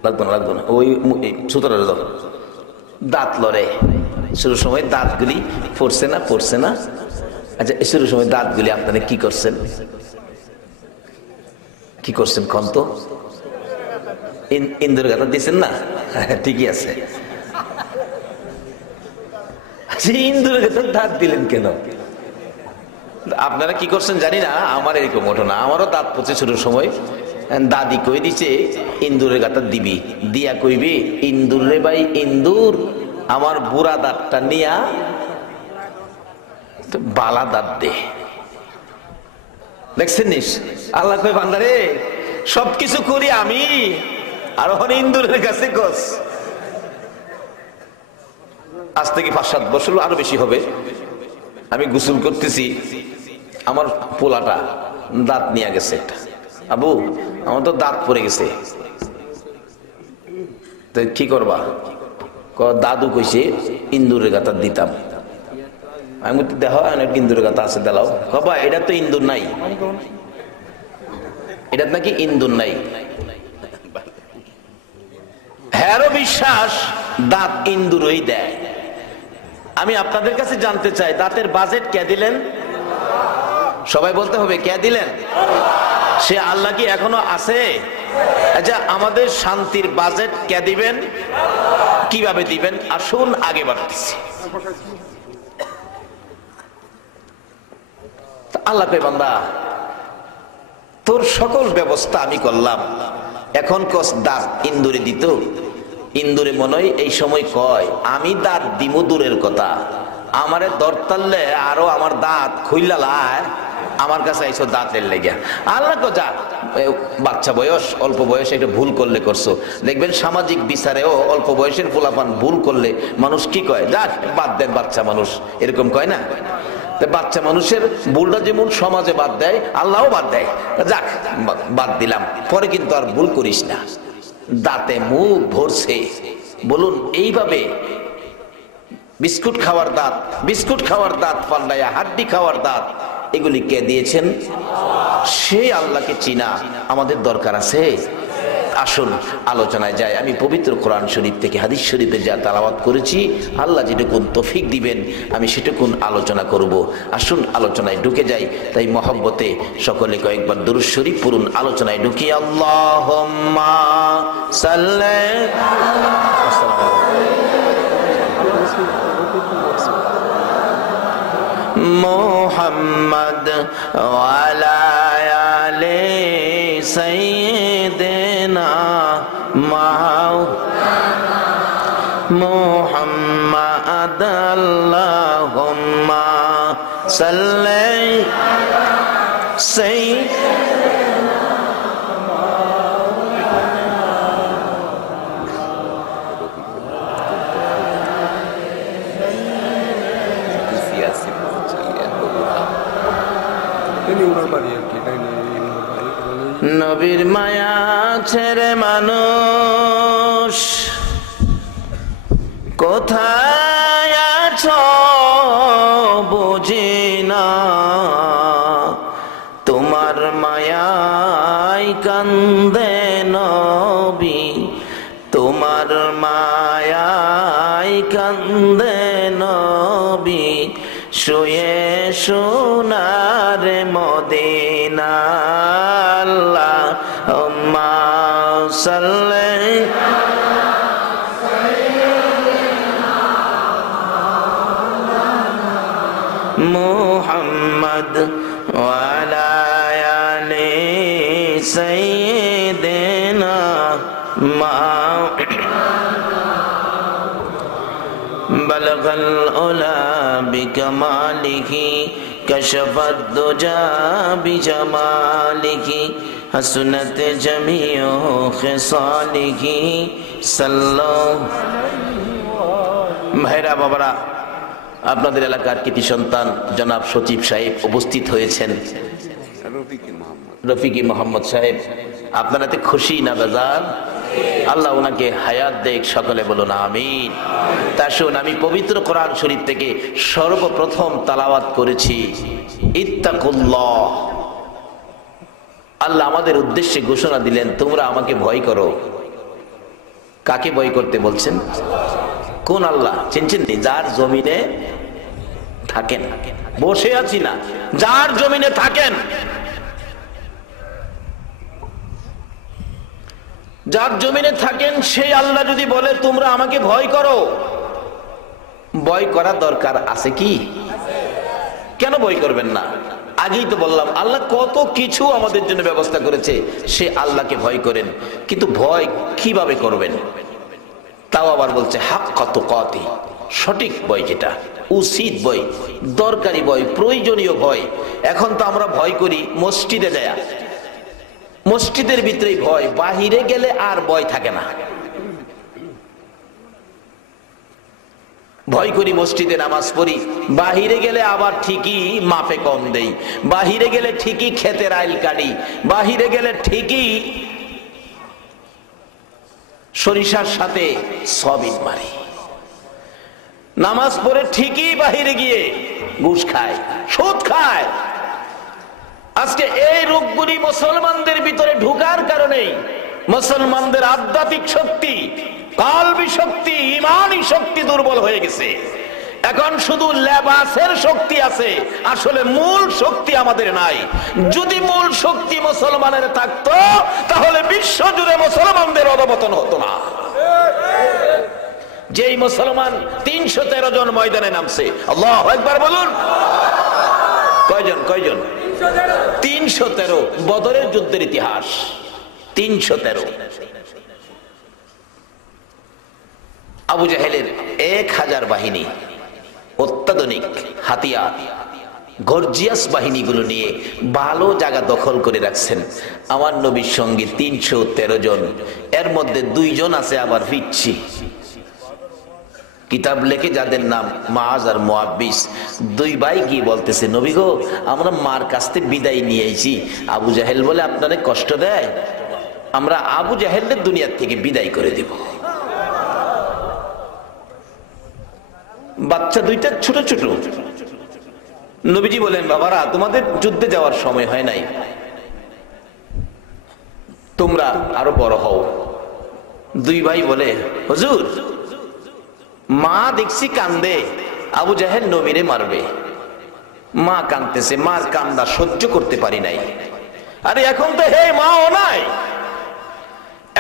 লাগবো না, ওই সুতরাং দাঁত লড়ে। শুরুর সময় দাঁতগুলি পড়ছে না? আচ্ছা শুরুর সময় দাঁতগুলি আপনারা কি করছেন কন তো? ইন্দুর গাথা দিচ্ছেন না? ঠিকই আছে। ইন্দুর গাথা দাঁত দিলেন কেন? আপনারা কি করছেন জানি না, আমার এরকম ওঠো না। আমারও দাঁত পড়ছে শুরুর সময়। দাদি কই দিছে ইন্দুরের গাথা দিবি, দিয়া কইবি ইন্দুর রে ভাই ইন্দুর, আমার বুড়া দাঁতটা নিয়া বালা দাঁত দে। দেখছেন নিস আল্লাহ কই বান্দারে সবকিছু করি আমি, আর ওখানে ইন্দুরের কাছে কস। আজ থেকে 5-7 বছর আরো বেশি হবে, আমি গোসল করতেছি, আমার পোলাটা দাঁত নিয়ে গেছে একটা। আবু আমার তো দাঁত পড়ে গেছে, কি করবা? দাদু কইছে ইন্দুরের গাথা দিতাম। আমি দেখো ইন্দুরের গাথা আছে দিলাও। কবা এটা তো ইন্দুর নাই, এটা নাকি ইন্দুর নাই। হ্যারো বিশ্বাস দাঁত ইন্দুরই দেয়। আমি আপনাদের কাছে জানতে চাই, দাঁতের বাজেট কে দিলেন? সবাই বলতে হবে কে দিলেন? সে আল্লাহ কি এখনো আছে? আচ্ছা আমাদের শান্তির বাজেট কে দিবেন? কিভাবে দিবেন? আসুন আগে বাড়তেছি। আল্লাহ কয় বান্দা তোর সকল ব্যবস্থা আমি করলাম, এখন কস দাঁত ইন্দুরে দিত। ইন্দুরে মনে হয় এই সময় কয় আমি দাঁত দিমু দূরের কথা, আমারে দরতাললে আরো আমার দাঁত খুইলালায়, আমার কাছে আইসো দাঁতের লেগে। আল্লাহ কো যা, বাচ্চা বয়স, অল্প বয়সে একটা ভুল করলে করছো। দেখবেন সামাজিক বিচারেও অল্প বয়সের পোলাপান ভুল করলে মানুষ কি কয়, যাক বাদ দেন বাচ্চা মানুষ, এরকম কয় না? বাচ্চা মানুষের ভুলটা যেমন সমাজে বাদ দেয়, আল্লাহও বাদ দেয়, যাক বাদ দিলাম, পরে কিন্তু আর ভুল করিস না। দাঁতে মুখ ভরছে। বলুন এইভাবে বিস্কুট খাওয়ার দাঁত, বিস্কুট খাওয়ার দাঁত পাল্টাইয়া হাড্ডি খাওয়ার দাঁত, এগুলি কে দিয়েছেন? সেই আল্লাহকে চিনা আমাদের দরকার আছে। আসুন আলোচনায় যাই। আমি পবিত্র কোরআন শরীফ থেকে হাদিস শরীফে যা তেলাওয়াত করেছি, আল্লাহ যেটুকুন তৌফিক দিবেন আমি সেটুকুন আলোচনা করব। আসুন আলোচনায় ঢুকে যাই। তাই মহব্বতে সকলে কয়েকবার দুরূদ শরীফ পড়ুন। আলোচনায় ঢুকি। আল্লাহুম্মা সাল্লি মুহাম্মদ ওয়া আলা আলি সাইয়্যিদিনা মুহাম্মদ আল্লাহুম্মা সাল্লি নবীর মায়া ছেড়ে মানুষ কোথায় আছো বুঝি না, তোমার মায়ায় কান্দে নবী, তোমার মায়ায় কান্দে নবী, শুয়ে সোনার মদিনা। আল্লাহুম্মা সাল্লি মুহাম্মদ ওয়া আলা আলি সাইয়্যিদিনা বালাগাল উলা বিকামালিহি কাশাফাদ দুজা বিজামালিহি হাসনাত জামিউ খিসালিহি সাল্লাল্লাহু। ভাইরা বাবারা, আপনাদের এলাকার কৃতি সন্তান জনাব সচিব সাহেব উপস্থিত হয়েছেন, রফিকি মোহাম্মদ সাহেব। আপনারা তো খুশি না বেজার? আল্লাহ ওনাকে হায়াত দেখ, সকলে বলুন আমিন। তা শুন, আমি পবিত্র কোরআন শরীফ থেকে সর্বপ্রথম তালাওয়াত করেছি ইত্তাকুল্লাহ। আল্লাহ আমাদের উদ্দেশ্যে ঘোষণা দিলেন, তোমরা আমাকে ভয় করো। কাকে ভয় করতে বলছেন? কোন আল্লাহ চিনছেন? যার জমিনে থাকেন, বসে আছি না, যার জমিনে থাকেন, যার জমিনে থাকেন সেই আল্লাহ যদি বলে তোমরা আমাকে ভয় করো, ভয় করার দরকার আছে কি? কেন ভয় করবেন না? আগেই তো বললাম আল্লাহ কত কিছু আমাদের জন্য ব্যবস্থা করেছে, সে আল্লাহকে ভয় করেন। কিন্তু ভয় কিভাবে করবেন? তাও আবার বলছে হাক্কা তুকাতি, সঠিক ভয়, যেটা উচিত ভয়, দরকারি ভয়, প্রয়োজনীয় ভয়। এখন তো আমরা ভয় করি মসজিদে যায়, মসজিদের ভিতরেই ভয়, বাহিরে গেলে আর ভয় থাকে না। ভয় করি মসজিদে নামাজ পড়ি, বাহিরে গেলে আবার ঠিকই মাপে কম দেই, বাহিরে গেলে ঠিকই ক্ষেতের আইল কাটি, বাহিরে গেলে ঠিকই সরিষার সাথে সবিন মারি, নামাজ পড়ে ঠিকই বাহিরে গিয়ে ঘুষ খায়, সুদ খায়। আজকে এই রোগগুলি মুসলমানদের ভিতরে ঢুকার কারণে মুসলমানদের আধ্যাত্মিক শক্তি, কলবি শক্তি, ঈমানি শক্তি দুর্বল হয়ে গেছে। এখন শুধু লেবাসের শক্তি আছে, আসলে মূল শক্তি আমাদের নাই। যদি মূল শক্তি মুসলমানের থাকতো তাহলে বিশ্ব জুড়ে মুসলমানদের অধঃপতন হতো না। যেই মুসলমান ৩১৩ জন ময়দানে নামছে, আল্লাহু আকবার বলুন। কয়জন? কয়জন? ৩১৩। বদরের যুদ্ধের ইতিহাস ৩১৩। আবু জাহেলের ১,০০০ বাহিনী, অত্যাধুনিক হাতিয়ার, গর্জিয়াস বাহিনীগুলো নিয়ে ভালো জায়গা দখল করে রাখছেন। আমার নবীর সঙ্গে ৩১৩ জন, এর মধ্যে ২ জন আছে আবার পিচ্ছি, কিতাব লেখে যাদের নাম মাআজ আর মুআব্বিস। ২ ভাই গিয়ে বলতেছে, নবী গো, আমরা মার কাছ থেকে বিদায় নিয়ে আইছি, আবু জাহেল বলে আপনারে কষ্ট দেয়, আমরা আবু জাহেলের দুনিয়ার থেকে বিদায় করে দিব। বাচ্চা দুইটা ছোট ছোট। নবীজি বলেন, বাবারা তোমাদের যুদ্ধে যাওয়ার সময় হয় নাই, তোমরা আরো বড় হও। দুই ভাই বলে, হুজুর মা দেখছি কান্দে, আবু জাহেল নবীরে মারবে। মা কাঁদতেছে, মার কান্দা সহ্য করতে পারি নাই। আরে এখন তো হে মাও নাই।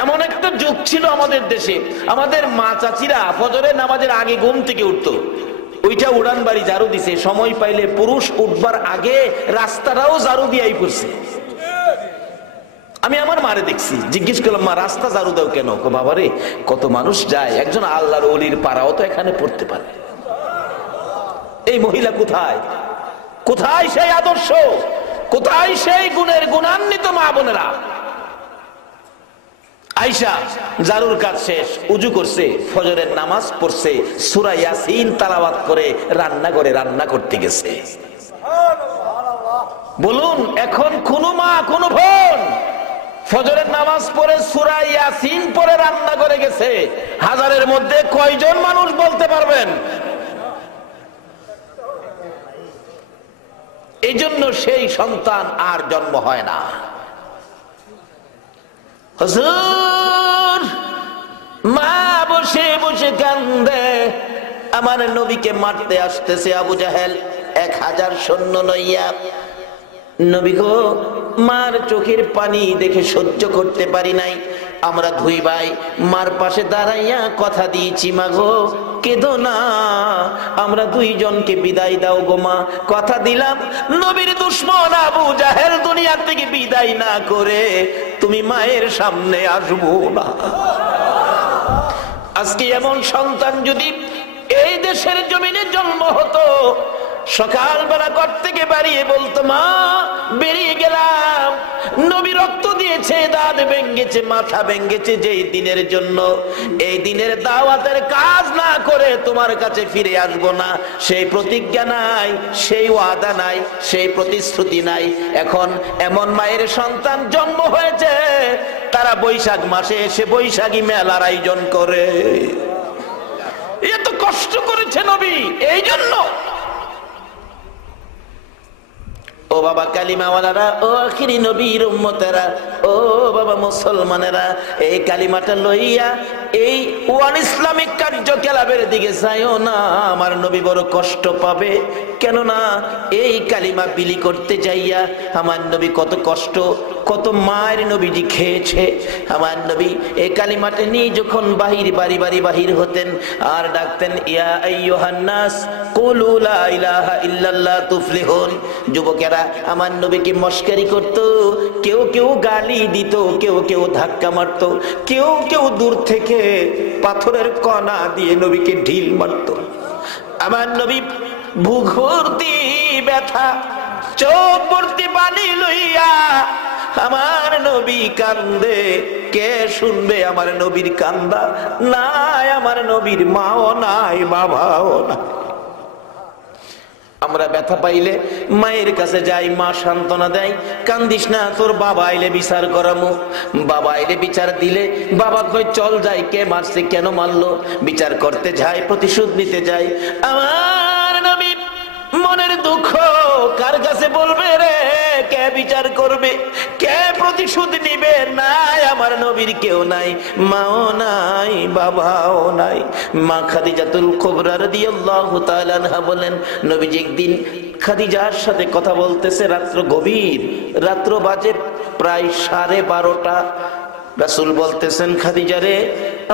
এমন একটা যুগ ছিল আমাদের দেশে, আমাদের মা চাচিরা ফজরের নামাজের আগে ঘুম থেকে উঠতো, ওইটা উড়ান বাড়ি ঝাড়ু দিছে, সময় পাইলে পুরুষ উঠবার আগে রাস্তাটাও ঝাড়ু দিয়াই পড়ছে। আমি আমার মারে দেখছি, জিজ্ঞেস করলাম, মা রাস্তা ঝাড়ু দাও কেন? বাবারে কত মানুষ যায়, একজন আল্লাহর ওলির পাড়াও তো এখানে পড়তে পারে। এই মহিলা কোথায়? কোথায় সেই আদর্শ? কোথায় সেই গুণের গুণান্বিত মা বোনেরা? আয়েশা জারুর কাজ শেষ, উজু করছে, ফজরের নামাজ পড়ছে, সূরা ইয়াসিন তেলাওয়াত করে রান্নাঘরে রান্না করতে গেছে। বলুন এখন কোন মা কোন বোন ফজরের নামাজ পড়ে সূরা ইয়াসিন পড়ে রান্না করে গেছে? হাজারের মধ্যে কয়জন মানুষ বলতে পারবেন? এই জন্য সেই সন্তান আর জন্ম হয় না। হুজুর মা বসে বসে কান্দে, আমার নবীকে মারতে আসতেছে আবু জাহেল 1000 সৈন্য লইয়া। নবী গো, মার চোখের পানি দেখে সহ্য করতে পারি নাই। আমরা দুই ভাই মার পাশে দাঁড়াইয়া কথা দিয়েছি, মা গো কেঁদো না, আমরা দুইজনকে বিদায় দাও গো মা। কথা দিলাম নবীর দুশমন আবু জাহেল দুনিয়া থেকে বিদায় না করে তুমি মায়ের সামনে আসবো না। আজকে এমন সন্তান যদি এই দেশের জমিনে জন্ম হতো, সকালবেলা ঘর থেকে বাড়িয়ে বলতো, মা বেরিয়ে গেলাম, নবী রক্ত দিয়েছে, দাঁত ভেঙ্গেছে, মাথা ভেঙ্গেছে যেই দিনের জন্য, এই দিনের দাওয়াতের কাজ না করে তোমার কাছে ফিরে আসবো না, সেই প্রতিজ্ঞা নাই, সেই ওয়াদা নাই, সেই প্রতিশ্রুতি নাই। এখন এমন মায়ের সন্তান জন্ম হয়েছে, তারা বৈশাখ মাসে এসে বৈশাখী মেলার আয়োজন করে। এত কষ্ট করেছে নবী এই জন্য। ও বাবা কালিমাওয়ালারা, ও আখিরি নবীর উম্মতেরা, ও বাবা মুসলমানেরা, এই কালিমাটা লইয়া এই ওয়ান ইসলামিক কার্যকলাপের দিকে যাইও না, আমার নবী বড় কষ্ট পাবে। কেননা এই কালিমা বিলি করতে যাইয়া আমার নবী কত কষ্ট, কত মায়ের নবীজি খেয়েছে। আমার নবী এই কালিমাটা নিয়ে যখন বাড়ি বাহির হতেন আর ডাকতেন, ইয়া আইয়ুহান নাস কুলু লা ইলাহা ইল্লাল্লাহ তুফলিহুন। যুবকেরা আমার নবীকে মস্কারি করত, কেউ কেউ গালি দিত, কেউ কেউ ধাক্কা মারত, কেউ কেউ দূর থেকে পাথরের কণা দিয়ে নবীকে ঢিল মারত। আমার নবী ভূগর্তি ব্যথা, চোখ ভর্তি পানি লইয়া আমার নবী কান্দে। কে শুনবে আমার নবীর কান্দা? নাই, আমার নবীর মাও নাই, বাবাও না। আমরা ব্যথা পাইলে মায়ের কাছে যাই, মা সান্ত্বনা দেয়, কান্দিস না, তোর বাবা আইলে বিচার করামু। বাবা আইলে বিচার দিলে বাবা কই চল যাই, কে মারছে, কেন মারলো, বিচার করতে যাই, প্রতিশোধ নিতে যাই। আমার নবী মনের দুঃখ কার কাছে বলবে রে? কে বিচার করবে, কে প্রতিশোধ নিবে? নাই, আমার নবীর কেউ নাই, মাও নাই, বাবাও নাই। মা খাদিজাতুল কুবরা রাদিয়াল্লাহু তাআলা আনহা বলেন, নবীজি একদিন খাদিজার সাথে কথা বলতেছে, রাত্র গভীর, রাত্র বাজে প্রায় 12:30। রাসূল বলতেছেন, খাদিজা রে,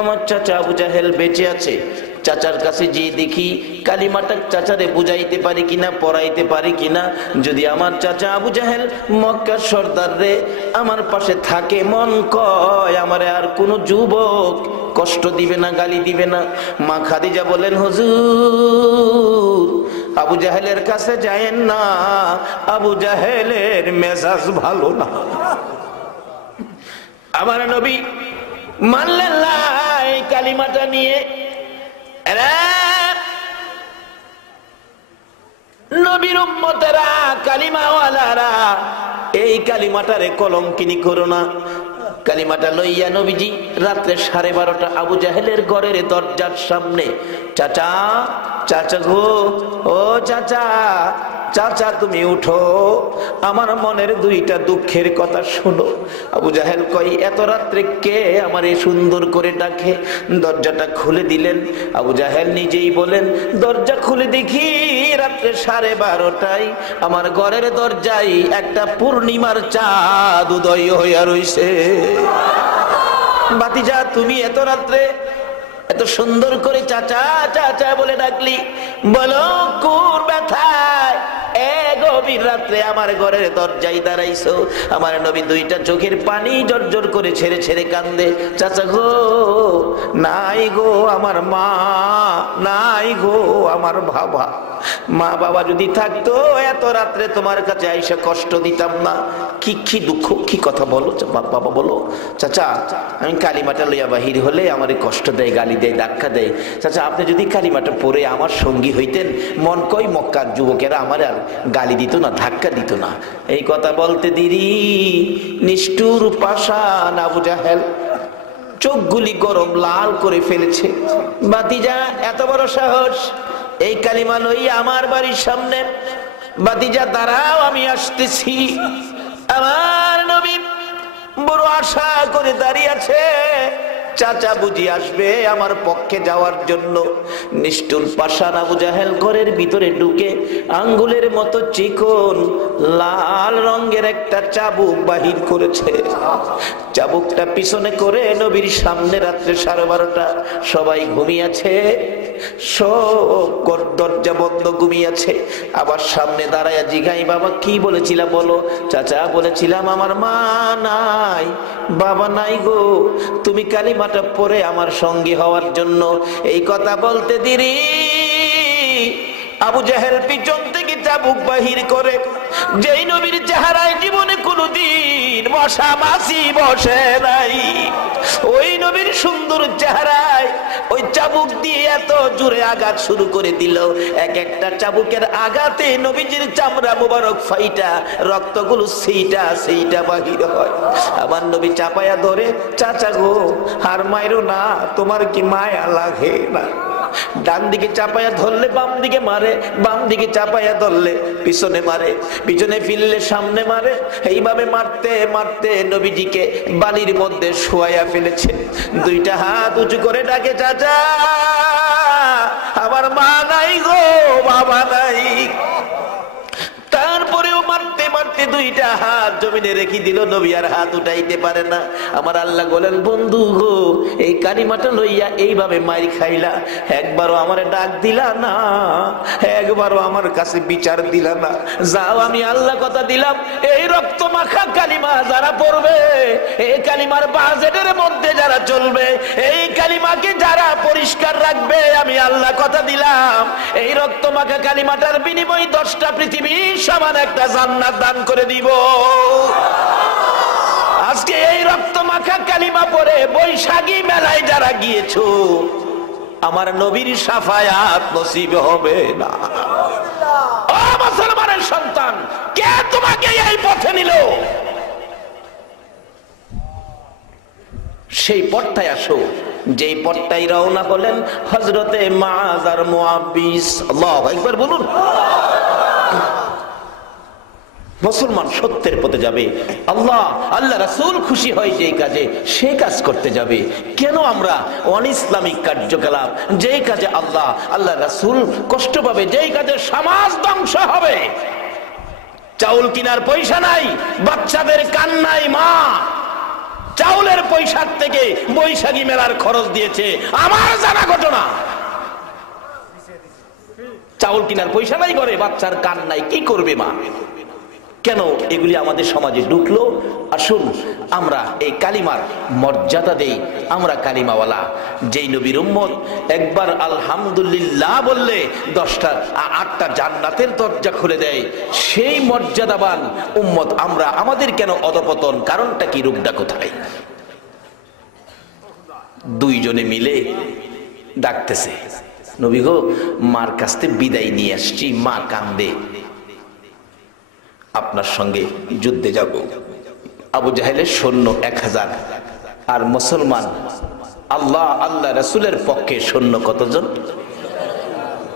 আমার চাচা আবু জাহেল বেঁচে আছে, চাচার কাছে যে দেখি কালিমাটা চাচারে বুঝাইতে পারি কিনা, পড়াইতে পারি কিনা। যদি আমার চাচা আবু জাহেল মক্কার সর্দার রে আমার পাশে থাকে, মন কয় আমারে আর কোনো যুবক কষ্ট দিবে না, গালি দিবে না। মা খাদিজা বলেন, হুজুর আবু জাহেলের কাছে যায়েন না, আবু জাহেলের মেজাজ ভালো না। আমার নবী মানলেন না এই কালিমাটা নিয়ে। নবীর উম্মতেরা, কালিমাওয়ালারা, এই কালিমাটারে কলঙ্কিনী করো না। কালিমাটা লইয়া নবীজি রাত্রে 12:30 আবু জাহেলের ঘরের দরজার সামনে, চাচা চাচা গো, ও চাচা চাচা তুমি উঠো, আমার মনের দুইটা দুঃখের কথা শোনো। আবু জাহেল কই, এত রাত্রে কে আমার এই সুন্দর করে ডাকে? দরজাটা খুলে দিলেন। আবু জাহেল নিজেই বলেন, দরজা খুলে দেখি রাত্রে 12:30টায় আমার ঘরের দরজায় একটা পূর্ণিমার চাঁদ উদয় হইয়া রইছে। ভাতিজা তুমি এত রাত্রে এত সুন্দর করে চাচা চাচা বলে ডাকলি, বলো কোন ব্যথায় গভীর রাত্রে আমার ঘরের দরজায় দাঁড়াইছো? আমার নবী দুইটা চোখের পানি জর্জর করে ছেড়ে ছেড়ে কান্দে। চাচা গো, নাই গো আমার মা, নাই গো আমার বাবা। মা বাবা যদি থাকতো এত রাত্রে তোমার কাছে আইসা কষ্ট দিতাম না। কি কি দুঃখ, কি কথা বলো বাবা, বলো। চাচা আমি কালিমাটা লইয়া বাহির হলে আমার কষ্ট দেয়, গালি দেয়, ধাক্কা দেয়। চাচা আপনি যদি কালিমাটা পড়ে আমার সঙ্গী হইতেন, মন কই মক্কার যুবকেরা আমার আর গালি দিত না, ধাক্কা দিত না। এই কথা বলতে দেরি নিষ্ঠুর পাষাণ আবু জাহেল চোখগুলি গরম লাল করে ফেলেছে। ভাতিজা এত বড় সাহস, এই কালিমা লইয়া আমার বাড়ির সামনে? ভাতিজা দাঁড়াও, আমি আসতেছি। আমার নবী বড় আশা করে দাঁড়িয়ে আছে, চাচা বুঝি আসবে আমার পক্ষে যাওয়ার জন্য। নিষ্ঠুর পাষাণ আবু জাহেল ঘরের ভিতরে ঢুকে আঙ্গুলের মতো চিকন লাল রঙের একটা চাবুক বাহির করেছে। চাবুকটা পিছনে করে নবীর সামনে রাত্রে 12:30 সবাই ঘুমিয়েছে, সব দরজা বন্ধ ঘুমিয়েছে। আবার সামনে দাঁড়ায় জিগাই, বাবা কি বলেছিলাম বলো? চাচা বলেছিলাম আমার মা নাই, বাবা নাই গো, তুমি কালিমাটা পড়ে আমার সঙ্গী হওয়ার জন্য। এই কথা বলতে দেরি আবু জাহেল পিছন থেকে চাবুক বাহির করে। যেই নবীর চেহারায় জীবনে কোনদিন মশা মাছি বসে নাই, ওই নবীর সুন্দর চেহারায় ওই চাবুক দিয়ে এত জোরে আঘাত শুরু করে দিল। এক একটা চাবুকের আঘাতে নবীজির চামড়া মুবারক ফাইটা রক্তগুলো সেইটা বাহির হয়। আমার নবী চাপায়া ধরে, চাচা গো আর মাইরো না, তোমার কি মায়া লাগে না? ডান দিকে চাপায়া ধরলে বাম দিকে মারে, বাম দিকে চাপায়া ধরলে পিছনে মারে, পিছনে ফিরলে সামনে মারে। এইভাবে মারতে মারতে নবীজিকে বালির মধ্যে শোয়াইয়া ফেলেছে। দুইটা হাত উঁচু করে ডাকে, চাচা আমার মা নাই গো, বাবা নাই। তারপরেও মারতে মারতে দুইটা হাত জমিনে রেখে দিল, নবী আর হাত উঠাইতে পারে না। আমার আল্লাহ বলেন, বন্ধু গো এই কালিমাটা লইয়া এইভাবে মাই খাইলা, একবারও আমারে ডাক দিলা না, একবারও আমার কাছে বিচার দিলা না। যাও আমি আল্লাহ কথা দিলাম, এই রক্ত মাখা কালিমা যারা পড়বে, এই কালিমার বাজেটের মধ্যে যারা চলবে, এই কালিমাকে যারা পরিষ্কার রাখবে, আমি আল্লাহ কথা দিলাম এই রক্ত মাখা কালিমাটার বিনিময়ে 10টা পৃথিবী সমান একটা জান্নাত দান করে দিব। আজকে এই রক্ত মাখা কালিমা পড়ে বৈশাখী মেলায় যারা গিয়েছো, আমার নবীর শাফায়াত নসিব হবে না। ও মুসলমানের সন্তান, কে তোমাকে এই পথে নিল? সেই পথটায় আসো, যেই পথটাই রওনা হলেন হযরতে মুআয আর মুআব্বিস। আল্লাহু আকবার বলুন। মুসলমান সত্যের পথে যাবে, আল্লাহ রাসূল খুশি হয় যেই কাজে, সে কাজ করতে যাবে। কেন আমরা অনইসলামিক কার্যকলাপ, যেই কাজে আল্লাহ রাসূল কষ্ট পাবে, যেই কাজে সমাজ ধ্বংস হবে। চাউল কেনার পয়সা নাই, বাচ্চাদের কান্নায় মা চাউলের পয়সা থেকে বৈশাখী মেলার খরচ দিয়েছে, আমার জানা ঘটনা। চাউল কেনার পয়সা নাই ঘরে, বাচ্চার কান্নায় কি করবে মা? কেন এগুলি আমাদের সমাজে ঢুকলো? আসুন আমরা এই কালিমার মর্যাদা দেই। আমরা কালিমাওয়ালা, যেই নবীর উম্মত একবার আলহামদুলিল্লাহ বললে 8টা জান্নাতের দরজা খুলে দেয়, সেই মর্যাদাবান উম্মত আমরা। আমাদের কেন অধপতন? কারণটা কি? রূপটা কোথায়? দুইজনে মিলে ডাকতেছে, নবী গো মার কাছ থেকে বিদায় নিয়ে আসছি, মা কান্দে, আপনার সঙ্গে যুদ্ধে যাব। আবু জাহেলের সৈন্য 1000, আর মুসলমান আল্লাহ আল্লাহ রাসূলের পক্ষে সৈন্য কতজন?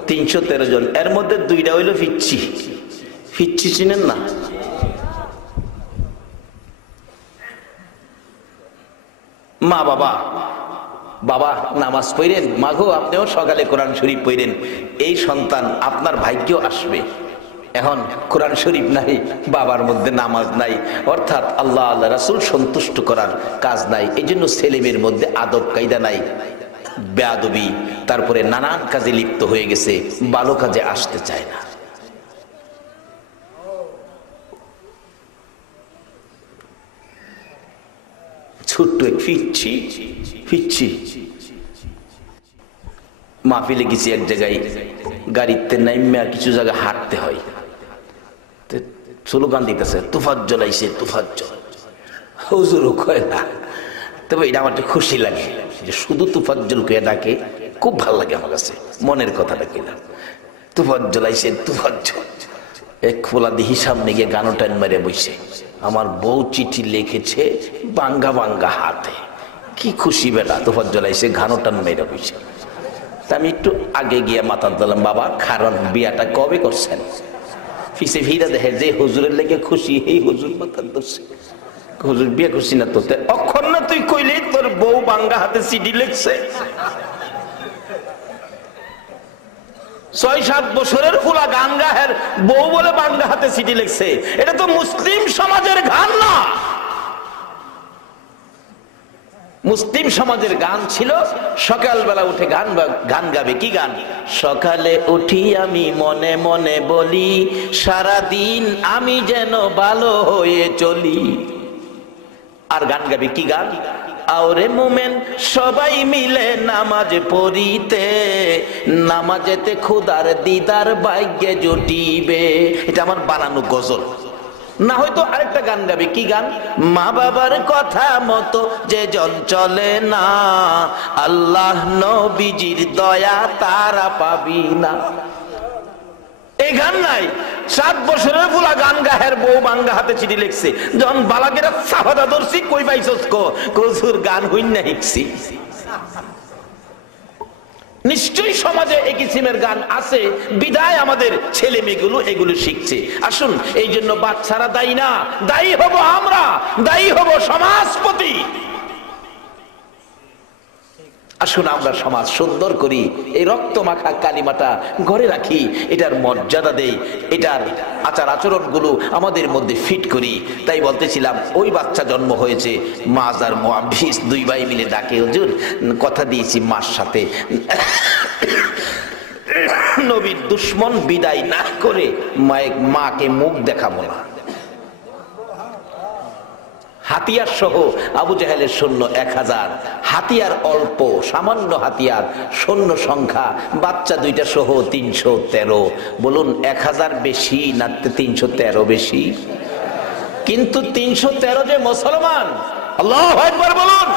313 জন। এর মধ্যে 2টা হইল ফিচ্ছি। ফিচ্ছি চিনেন না? মা বাবা, বাবা নামাজ পড়েন, মাগো আপনিও সকালে কোরআন শরীফ পড়েন, এই সন্তান আপনার ভাগ্যও আসবে। এখন কোরআন শরীফ নাই, বাবার মধ্যে নামাজ নাই, অর্থাৎ আল্লাহ আল্লাহ রাসূল সন্তুষ্ট করার কাজ নাই। এই জন্য ছেলেমেয়ের মধ্যে আদব কায়দা নাই, বেয়াদবি, তারপরে নানান কাজে লিপ্ত হয়ে গেছে, ভালো কাজে আসতে চায় না। ছোট্ট ফিচ্ছি ফিচ্ছি মাহফিলে গেছি এক জায়গায়, গাড়িতে নাইমা কিছু জায়গায় হাঁটতে হয়, স্লোগান দিতেছে তুফাজ্জল আইছে, তুফাজ্জল। হুজুরও কয় না, তবে এটা আমার খুশি লাগে যে শুধু তুফাজ্জল কে ডাকে, খুব ভালো লাগে আমার কাছে, মনের কথাটা কিনা। তুফাজ্জল আইছে, তুফাজ্জল। এক ফোলা দিহি সামনে গিয়ে গানো টাইন মারে বসে, আমার বউ চিঠি লিখেছে বাঙ্গা বাঙ্গা হাতে। কি খুশি বেটা, তুফাজ্জল আইছে, গানো টান মেরে বসে। তা আমি একটু আগে গিয়ে মাথা দিলাম, বাবা কারণ বিয়াটা কবে করছেন? ফিসে ভিড়া দেখে যে হুজুরের লেগে খুশি, এই হুজুর মাথা ধরছে, হুজুর বিয়ে খুশি না তোতে। অক্ষর না তুই কইলি তোর বউ বাঙ্গা হাতে চিঠি লিখছে। 6-7 বছরের ফুলা গান গাহের বউ বলে বাঙ্গা হাতে চিঠি লিখছে, এটা তো মুসলিম সমাজের গান না। মুসলিম সমাজের গান ছিল সকালবেলা উঠে গান গাবে। কি গান? সকালে উঠি আমি মনে মনে বলি, সারাদিন আমি যেন ভালো হয়ে চলি। আর গান গাবে কি গান? আওরে মোমেন সবাই মিলে নামাজ পড়িতে, নামাজেতে খোদার দিদার ভাগ্যে জুটিবে। এটা আমার বানানো গজল। না হয়তো আরেকটা গান গাবে। কি গান? মা বাবার কথা মতো যে জন চলে না, আল্লাহ নবীজির দয়া তারা পাবি না। এই গান নাই। 7 বছরের ফুলা গান গাহের বউ বাঙ্গা হাতে চিঠি লিখছে। যখন বালাকেরা সাফাদা ধরছি, কই পাইছস কসুর গান হইন না হিকছি। নিশ্চয়ই সমাজে এই কিসিমের গান আছে, বিদায় আমাদের ছেলে মেয়েগুলো এগুলো শিখছে। আসুন, এই জন্য বাচ্চারা দায়ী না, দায়ী হব আমরা, দায়ী হব সমাজপতি। আসুন আমরা সমাজ সুন্দর করি, এই রক্ত মাখা কালিমাটা ঘরে রাখি, এটার মর্যাদা দেই, এটার আচার আচরণগুলো আমাদের মধ্যে ফিট করি। তাই বলতেছিলাম, ওই বাচ্চা জন্ম হয়েছে, মাজার মুআব্বিস 2 ভাই মিলে ডাকে, হুজুর কথা দিয়েছি মার সাথে নবীর দুশ্মন বিদায় না করে মাকে মুখ দেখাবো না। হাতিয়ার সহ আবু জাহেলের সৈন্য 1000, হাতিয়ার অল্প, সামান্য হাতিয়ার, সৈন্য সংখ্যা বাচ্চা 2টা সহ 313। বলুন 1000 বেশি না 313 বেশি? কিন্তু 313 যে মুসলমান। আল্লাহু আকবার বলুন।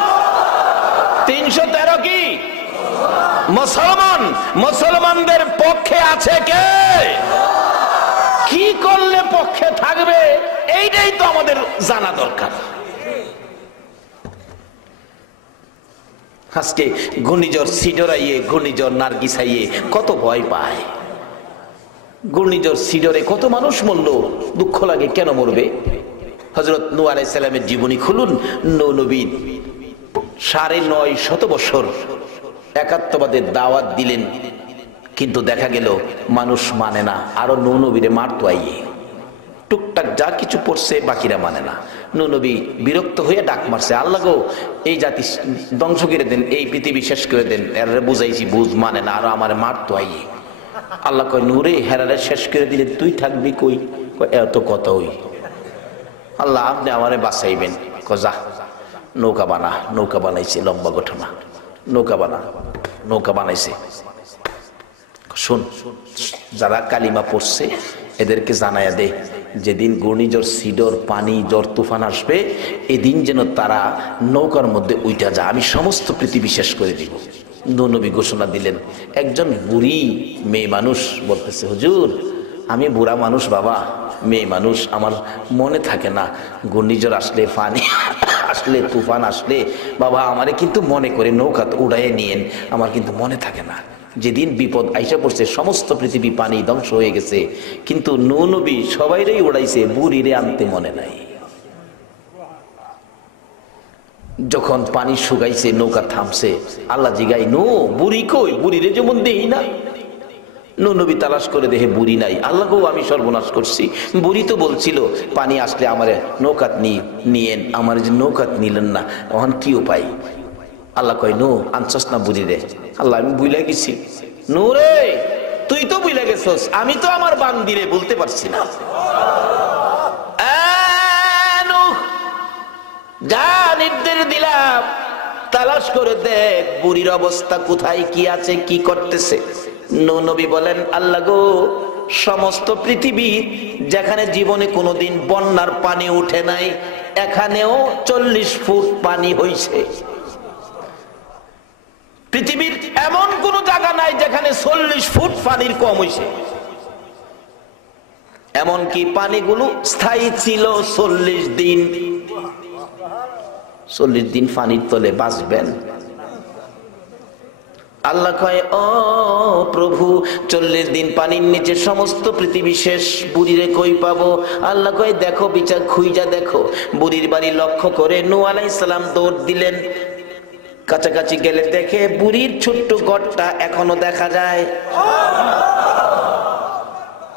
313 কি মুসলমান? মুসলমানদের পক্ষে আছে কে? কি করলে পক্ষে থাকবে, এইটাই তো আমাদের জানা দরকার। আজকে ঘূর্ণিঝড় সিডর আইয়ে, ঘূর্ণিঝড় নার্গিস আইয়ে কত ভয় পায়। ঘূর্ণিঝড় সিডরে কত মানুষ মরল, দুঃখ লাগে। কেন মরবে? হযরত নূহ আলাইহিস সালামের জীবনী খুলুন। নূহ নবী 950 বছর একাত্মবাদের দাওয়াত দিলেন, কিন্তু দেখা গেল মানুষ মানে না। আরো নূহ নবীরে মারতো আইয়ে, টুকটাক যা কিছু পড়ছে বাকিরা মানে না। নূহ নবী বিরক্ত হয়ে ডাক মারছে, আল্লাহ গো এই জাতি ধ্বংস করে দেন, এই পৃথিবী শেষ করে দেন, এরা বুঝাইছি বুঝ মানে না, আরো আমার মারতো আইয়ে। আল্লাহ কয়, নূরে হেরারে শেষ করে দিলে তুই থাকবি কই? এত কথা হই, আল্লাহ আপনি আমারে বাঁচাইবেন। যা নৌকা বানা। নৌকা বানাইছে, লম্বা ঘটনা। নৌকা বানাইছে। শোন, যারা কালিমা পড়ছে এদেরকে জানায়া দে, যেদিন ঘূর্ণিঝড় সিডর, পানি, ঝড় তুফান আসবে, এদিন যেন তারা নৌকার মধ্যে উইঠা যায়, আমি সমস্ত পৃথিবী শেষ করে দিব। নূহ নবী ঘোষণা দিলেন। একজন বুড়ি মেয়ে মানুষ বলতেছে, হুজুর আমি বুড়া মানুষ বাবা, মেয়ে মানুষ, আমার মনে থাকে না, ঘূর্ণিঝড় আসলে, ফানি আসলে, তুফান আসলে বাবা আমারে কিন্তু মনে করে নৌকা উড়াইয়ে নিয়েন, আমার কিন্তু মনে থাকে না। যেদিন বিপদ আইসা পড়ছে, সমস্ত পৃথিবী পানি ধ্বংস হয়ে গেছে, কিন্তু নূহ নবী সবাইরেই উড়াইছে, বুড়িরে আনতে মনে নাই। যখন পানি শুকাইছে, নৌকা থামছে, আল্লাহ জিগাই, নো বুড়ি কই? বুড়িরে যেমন দেই না। নূহ নবী তালাশ করে দেখে বুড়ি নাই। আল্লাহ গো, আমি সর্বনাশ করছি, বুড়ি তো বলছিল পানি আসলে আমারে নৌকাত নিয়েন, আমার যে নৌকাত নিলেন না, এখন কি উপায়? আল্লাহ কয়, নো আনছস না বুড়ি রে? আল্লাহ, আমি বুইলা গেছি। নো রে, তুই তো বুইলা গেছস, আমি তো আমার বান্দিরে বলতে পারছি না। যা নির্দেশ দিলাম, তালাশ করে দেখ বুড়ির অবস্থা কোথায়, কি আছে, কি করতেছে। নূহ নবী বলেন, আল্লাহ গো, সমস্ত পৃথিবী যেখানে জীবনে কোনোদিন বন্যার পানি উঠে নাই, এখানেও 40 ফুট পানি হইছে। পৃথিবীর এমন কোন জায়গা নাই যেখানে 40 ফুট পানির কম হইছে। এমনকি পানিগুলো স্থায়ী ছিল 40 দিন। 40 দিন পানির তলে বাঁচবেন? আল্লাহ কয়, ও প্রভু, 40 দিন পানির নিচে সমস্ত পৃথিবী শেষ, বুড়িরে কই পাবো? আল্লাহ কয়, দেখো বিচার খুইজা দেখো। বুড়ির বাড়ি লক্ষ্য করে নূহ আলাইহিস সালাম দৌড় দিলেন। কাছাকাছি গেলে দেখে বুড়ির ছোট্ট ঘরটা এখনো দেখা যায়।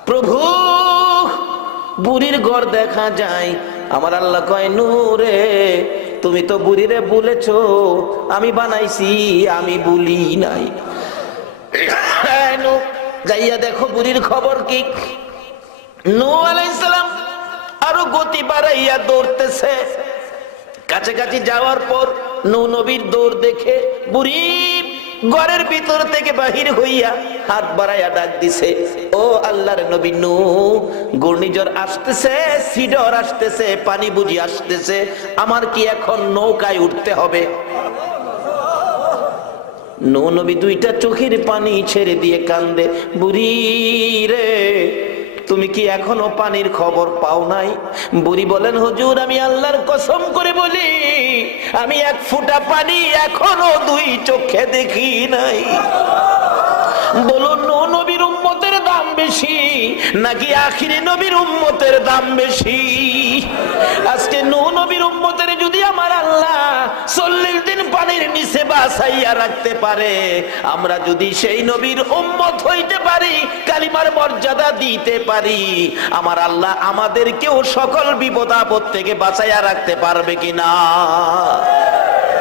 প্রভু, বুড়ির ঘর দেখা যায়। আমার আল্লাহ কয়, নূহ রে, তুমি তো বুড়িরে বলেছো, আমি বানাইছি, আমি বলি নাই। যাইয়া দেখো বুড়ির খবর কি। নূহ আলাইহিস সালাম আরো গতি বাড়াইয়া দৌড়তেছে। কাছাকাছি যাওয়ার পর নূহ নবীর দৌড় দেখে বুড়ি ঘরের ভিতর থেকে বাহির হইয়া হাত বাড়াইয়া ডাক দিছে, ও আল্লাহর নবী নূহ, ঘূর্ণিঝড় আসতেছে, সিডর আসতেছে, পানি বুঝি আসতেছে, আমার কি এখন নৌকায় উঠতে হবে? নূহ নবী দুইটা চোখের পানি ছেড়ে দিয়ে কান্দে, বুড়ি রে, তুমি কি এখনো পানির খবর পাও নাই? বুড়ি বলেন, হুজুর, আমি আল্লাহর কসম করে বলি, আমি এক ফোঁটা পানি এখনো 2 চোখে দেখি নাই। বলুন, নূহ নবীর উম্মতের দাম বেশি নাকি আখিরি নবীর উম্মতের দাম বেশি? আজকে নূহ নবীর উম্মতের যদি আমার আল্লাহ 40 দিন পানির নিচে বাঁচাইয়া রাখতে পারে, আমরা যদি সেই নবীর উম্মত হইতে পারি, কালিমার মর্যাদা দিতে পারি, আমার আল্লাহ আমাদেরকেও সকল বিপদ আপদ থেকে বাঁচাইয়া রাখতে পারবে কিনা?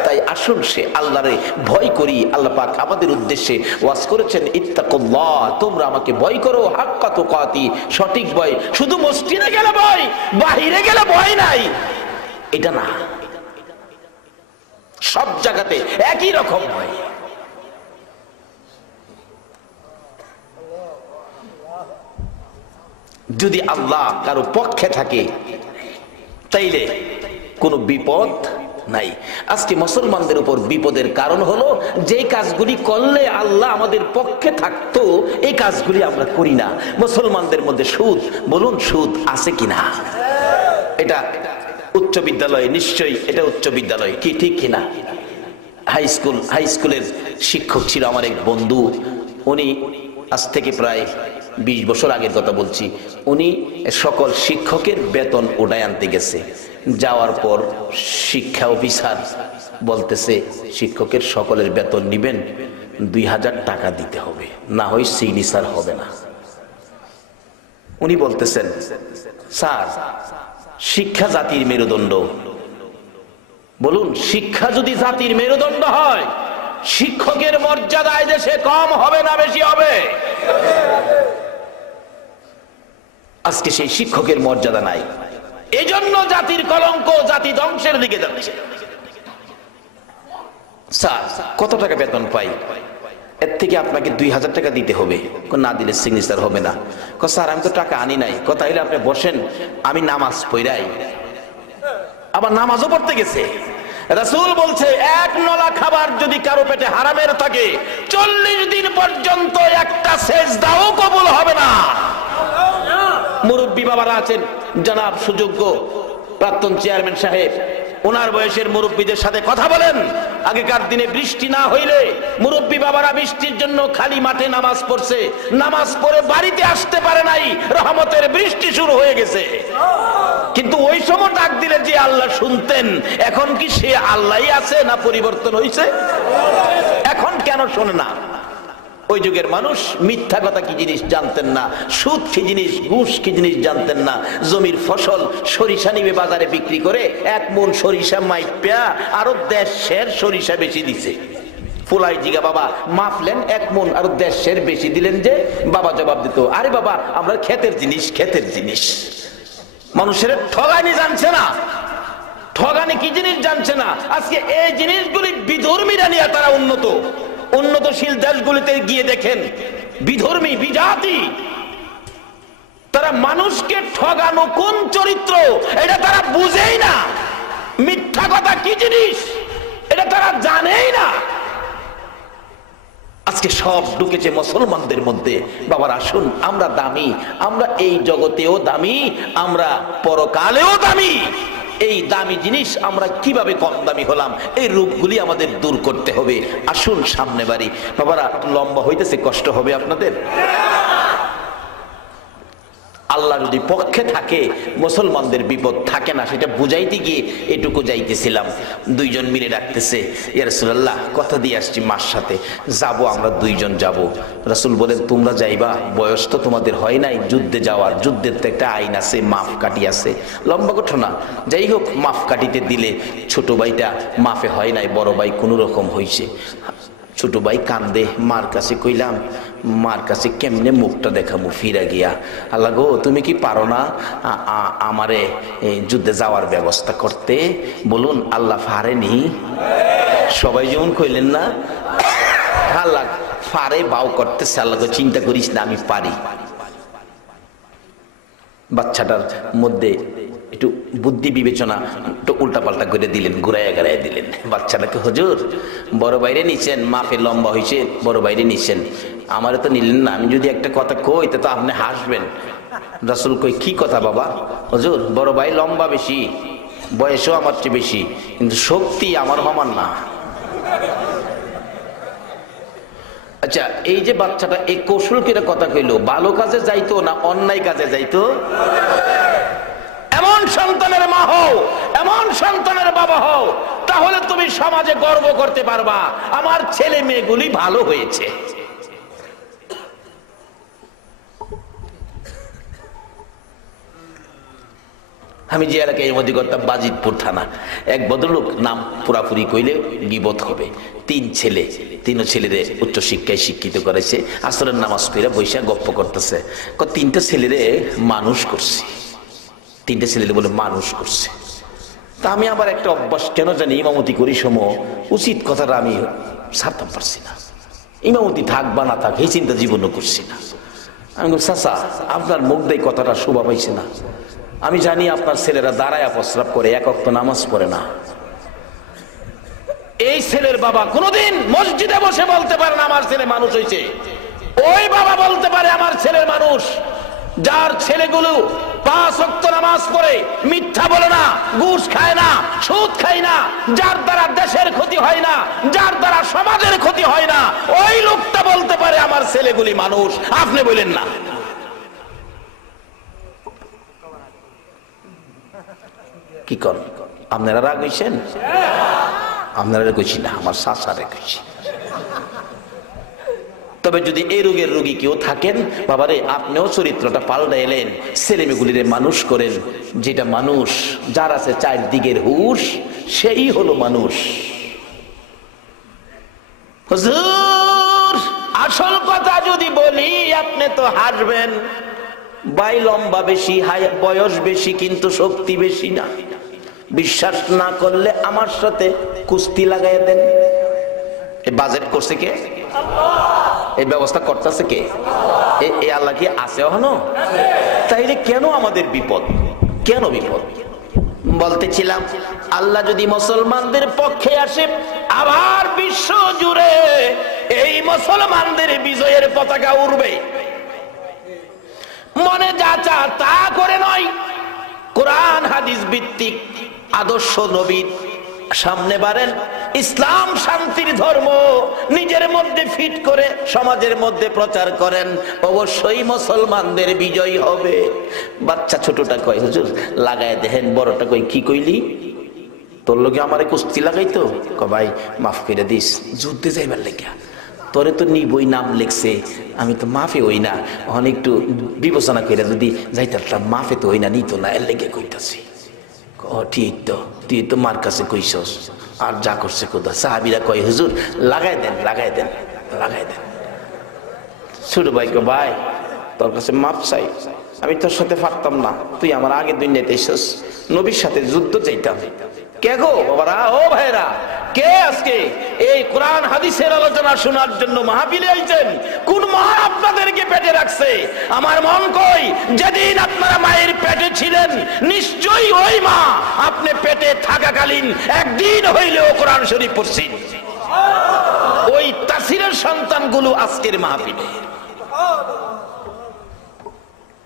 তাই আসুন সে আল্লাহরে ভয় করি। আল্লাহ পাক আমাদের উদ্দেশ্যে ওয়াজ করেছেন, ইত্তাকুল্লাহ, তোমরা আমাকে ভয় করো, হাক্কা তুকাতি, সঠিক ভয়। শুধু মসজিদে গেলে ভয়, বাহিরে গেলে ভয় নাই, এটা না, সব জায়গাতে একই রকম ভয়। যদি আল্লাহ কারো পক্ষে থাকে তাইলে কোনো বিপদ নাই। আজকে মুসলমানদের উপর বিপদের কারণ হলো, যে কাজগুলি করলে আল্লাহ আমাদের পক্ষে থাকতো, এই কাজগুলি আমরা করি না। মুসলমানদের মধ্যে সুদ, বলুন সুদ আছে কিনা? এটা উচ্চ বিদ্যালয়, নিশ্চয়ই এটা উচ্চ বিদ্যালয়, কি ঠিক কিনা? হাই স্কুলের শিক্ষক ছিল আমার এক বন্ধু। উনি আজ থেকে প্রায় 20 বছর আগের কথা বলছি। উনি সকল শিক্ষকের বেতন উঠায় আনতে গেছে। যাওয়ার পর শিক্ষা অফিসার বলতেছে, শিক্ষকের সকলের বেতন নিবেন, 2000 টাকা দিতে হবে, না হয় সিগনেচার হবে না। উনি বলতেছেন, স্যার, শিক্ষা জাতির মেরুদণ্ড। বলুন, শিক্ষা যদি জাতির মেরুদণ্ড হয়, শিক্ষকের মর্যাদা এই দেশে কম হবে না বেশি হবে? আজকে সেই শিক্ষকের মর্যাদা নাই, এজন্য জাতির কলঙ্ক, জাতি ধ্বংসের দিকে যাচ্ছে। স্যার, কত টাকা বেতন পাই? এর থেকে আপনাকে 2000 টাকা দিতে হবে, না দিলে সিগনেচার হবে না। স্যার, আমি তো টাকা আনি নাই। কথা হইলে আপনি বসেন, আমি নামাজ পড়াই। আবার নামাজও পড়তে গেছে। রাসূল বলছে, এক নলা খাবার যদি কারো পেটে হারামের থাকে, 40 দিন পর্যন্ত একটা সেজদাও কবুল হবে না। মুরব্বী বাবারা আছেন, জনাব সুযোগ্য প্রাক্তন চেয়ারম্যান সাহেব, ওনার বয়সের মুরব্বীদের সাথে কথা বলেন। আগেকার দিনে বৃষ্টি না হইলে মুরব্বী বাবারা বৃষ্টির জন্য খালি মাঠে নামাজ পড়ছে, নামাজ পড়ে বাড়িতে আসতে পারে নাই, রহমতের বৃষ্টি শুরু হয়ে গেছে। কিন্তু ওই সময় ডাক দিলে যে আল্লাহ শুনতেন, এখন কি সে আল্লাহই আছে না পরিবর্তন হয়েছে? এখন কেন শোনে না? ওই যুগের মানুষ মিথ্যা কথা কি জিনিস জানতেন না, সুদ কি জিনিস, ঘুষ কি জিনিস জানতেন না। জমির ফসল সরিষা নিবে বাজারে বিক্রি করে 1 মণ সরিষা মাইপা আরো 1.5 সরিষা বেশি দিছে। ফুলাই জিগা বাবা মাপলেন 1 মণ আরো 1.5 বেশি দিলেন যে? বাবা জবাব দিত, আরে বাবা আমরা ক্ষেতের জিনিস, ক্ষেতের জিনিস। মানুষের ঠগানি জানছে না, ঠগানি কি জিনিস জানছে না। আজকে এই জিনিসগুলি বিধর্মীরা নিয়ে তারা উন্নতশীল দেশগুলিতে গিয়ে দেখেন বিধর্মী বিজাতি, তারা মানুষকে ঠগানো কোন চরিত্র এটা তারা বুঝেই না। মিথ্যা কথা কি জিনিস এটা তারা জানেই না। আজকে সব ঢুকেছে মুসলমানদের মধ্যে। বাবার আসুন, আমরা দামি, আমরা এই জগতেও দামি, আমরা পরকালেও দামি। এই দামি জিনিস আমরা কিভাবে কম দামি হলাম, এই রূপগুলি আমাদের দূর করতে হবে। আসুন সামনে বাড়ি। বাবারা লম্বা হইতেছে, কষ্ট হবে আপনাদের। আল্লাহ যদি পক্ষে থাকে মুসলমানদের বিপদ থাকে না, সেটা বুঝাইতে গিয়ে এটুকু যাইতেছিলাম। 2 জন মিলে ডাকতেছে, ইয়া রাসূলুল্লাহ কথা দিয়ে আসছি মার সাথে যাবো, আমরা 2 জন যাব। রাসূল বলেন তোমরা যাইবা, বয়স তো তোমাদের হয় নাই যুদ্ধে যাওয়ার, যুদ্ধের তো একটা আইন আছে, মাফ কাটি আছে। লম্বা ঘটনা, যাই হোক মাফ কাটিতে দিলে ছোট ভাইটা মাফে হয় নাই, বড় ভাই কোনো রকম হইছে। ছোট ভাই কান্দে, মার কাছে কইলাম মার কাছে কেমনে মুখটা দেখাবো ফিরা গিয়া, আল্লাহ গো তুমি কি পারো না আমারে যুদ্ধে যাওয়ার ব্যবস্থা করতে? বলুন আল্লাহ পারেনি? সবাই যেমন কইলেন না, আল্লাহ পারে, বাউ করতেছে। আল্লাহ চিন্তা করিস না, আমি পারি। বাচ্চাটার মধ্যে একটু বুদ্ধি বিবেচনা একটু উল্টাপাল্টা করে দিলেন, ঘুরাইয়া গাড়াইয়া দিলেন। বাচ্চাটাকে হুজুর বড় বাইরে নিচ্ছেন, মাফে লম্বা হয়েছে, বড় বাইরে নিচ্ছেন, আমারে তো নিলেন না, আমি যদি একটা কথা কই তা তো আপনি হাসবেন। রাসূল কই কি কথা বাবা? হুজুর বড় ভাই লম্বা বেশি, বয়সও আমার চেয়ে বেশি, কিন্তু শক্তি আমার সমান না। আচ্ছা এই যে বাচ্চাটা এই কৌশল কিরা কথা কইলো, ভালো কাজে যাইতো না অন্যায় কাজে যাইতো? এমন সন্তানের মা হও, এমন সন্তানের বাবা হও, তাহলে তুমি সমাজে গর্ব করতে পারবা আমার ছেলে মেয়েগুলি ভালো হয়েছে। আমি যে এলাকায় মধ্যে করতাম বাজিতপুর থানা, এক ভদ্রলোক, নাম পুরাপুরি কইলে গিবত হবে, 3 ছেলে, 3 ছেলেরে উচ্চ শিক্ষায় শিক্ষিত করেছে, আসরের নামাজ পড়ে বৈশা গপ্প করতেছে, 3টা ছেলেরে মানুষ করছে, 3টা ছেলেরে বলে মানুষ করছে। তা আমি আবার একটা অভ্যাস কেন জানি, ইমামতি করি সময় উচিত কথাটা আমি ছাড়তাম পারছি না। ইমামতি থাক বা না থাক এই চিন্তা জীবনও করছি না। আমি বলি চাচা আপনার মুখ দিয়ে কথাটা শোভা পাইছে না, আমি জানি আপনার ছেলেরা দাঁড়ায়া প্রস্রাব করে, 1 ওয়াক্ত নামাজ পড়ে না। এই ছেলের বাবা কোনদিন মসজিদে বসে বলতে পারে না আমার ছেলে মানুষ হয়েছে। ওই বাবা বলতে পারে আমার ছেলের মানুষ, যার ছেলেগুলো 5 ওয়াক্ত নামাজ পড়ে, মিথ্যা বলে না, ঘুষ খায় না, সুদ খায় না, যার দ্বারা দেশের ক্ষতি হয় না, যার দ্বারা সমাজের ক্ষতি হয় না, ওই লোকটা বলতে পারে আমার ছেলেগুলি মানুষ। আপনি বলেন না। কি করেন আপনারা? রাগ হইছেন? আপনারা কইছি না, আমার শাশারে কইছি। তবে যদি এই রোগের রোগী কেউ থাকেন, বাবারে আপনিও চরিত্রটা পাল্টা এলেন, ছেলেমেয়েগুলিরে মানুষ করেন। যেটা মানুষ, যার আছে 4 দিকের হুঁশ, সেই হলো মানুষ। হুজুর আসল কথা যদি বলি আপনি তো হাসবেন। ভাই লম্বা বেশি, বয়স বেশি, কিন্তু শক্তি বেশি না। বিশ্বাস না করলে আমার সাথে কুস্তি লাগাইয়া দেন। এই বাজেট করছে কে? এই ব্যবস্থা করতেছে কে? এই আল্লাহ কি আছে এখনো? তাইলে কেন আমাদের বিপদ? কেন বিপদ? বলতেছিলাম আল্লাহ যদি মুসলমানদের পক্ষে আসে, আবার বিশ্ব জুড়ে এই মুসলমানদের বিজয়ের পতাকা উড়বে। মনে যা চা তা করে নয়, কোরআন হাদিস ভিত্তিক আদর্শ নবীর সামনে বাড়েন। ইসলাম শান্তির ধর্ম নিজের মধ্যে ফিট করে সমাজের মধ্যে প্রচার করেন, অবশ্যই মুসলমানদের বিজয় হবে। বাচ্চা ছোটটা কয়, হুজুর লাগায় দেখেন। বড়টা কই, কি কইলি? তোর লোকে আমারে কুস্তি লাগাইতো? ভাই মাফ করে দিস, যুদ্ধে যাইবার লেগা তোরে তো নিবই, নাম লেখছে, আমি তো মাফে হই না, ওখানে একটু বিবেচনা করে যদি যাইতাম, মাফে তো হই না, নিত না, এর লেগে কইতাছি। ঠিক তো, তুই তো মার কাছে কইছস, আর যা করছে কোথা। সাহাবীরা কয়, হুজুর লাগাই দেন, লাগাই দেন, লাগাই দেন। ছোট ভাই কয়, ভাই তোর কাছে মাপ চাই, আমি তোর সাথে পারতাম না, তুই আমার আগে দুনিয়াতে এসেছিস, নবীর সাথে যুদ্ধ চাইতাম। কে গো বাবারা, ও ভাইরা, কে আজকে এই কোরআন হাদিসের আলোচনা শোনার জন্য মাহফিলে আইছেন? কোন মা আপনাদেরকে পেটে রাখছে? আমার মন কই, যেদিন আপনারা মায়ের পেটে ছিলেন, নিশ্চয়ই ওই মা আপনি পেটে থাকাকালীন একদিন হইলেও কোরআন শরীফ পড়ছেন। ওই তাসিরের সন্তানগুলো আজকের মাহফিলে।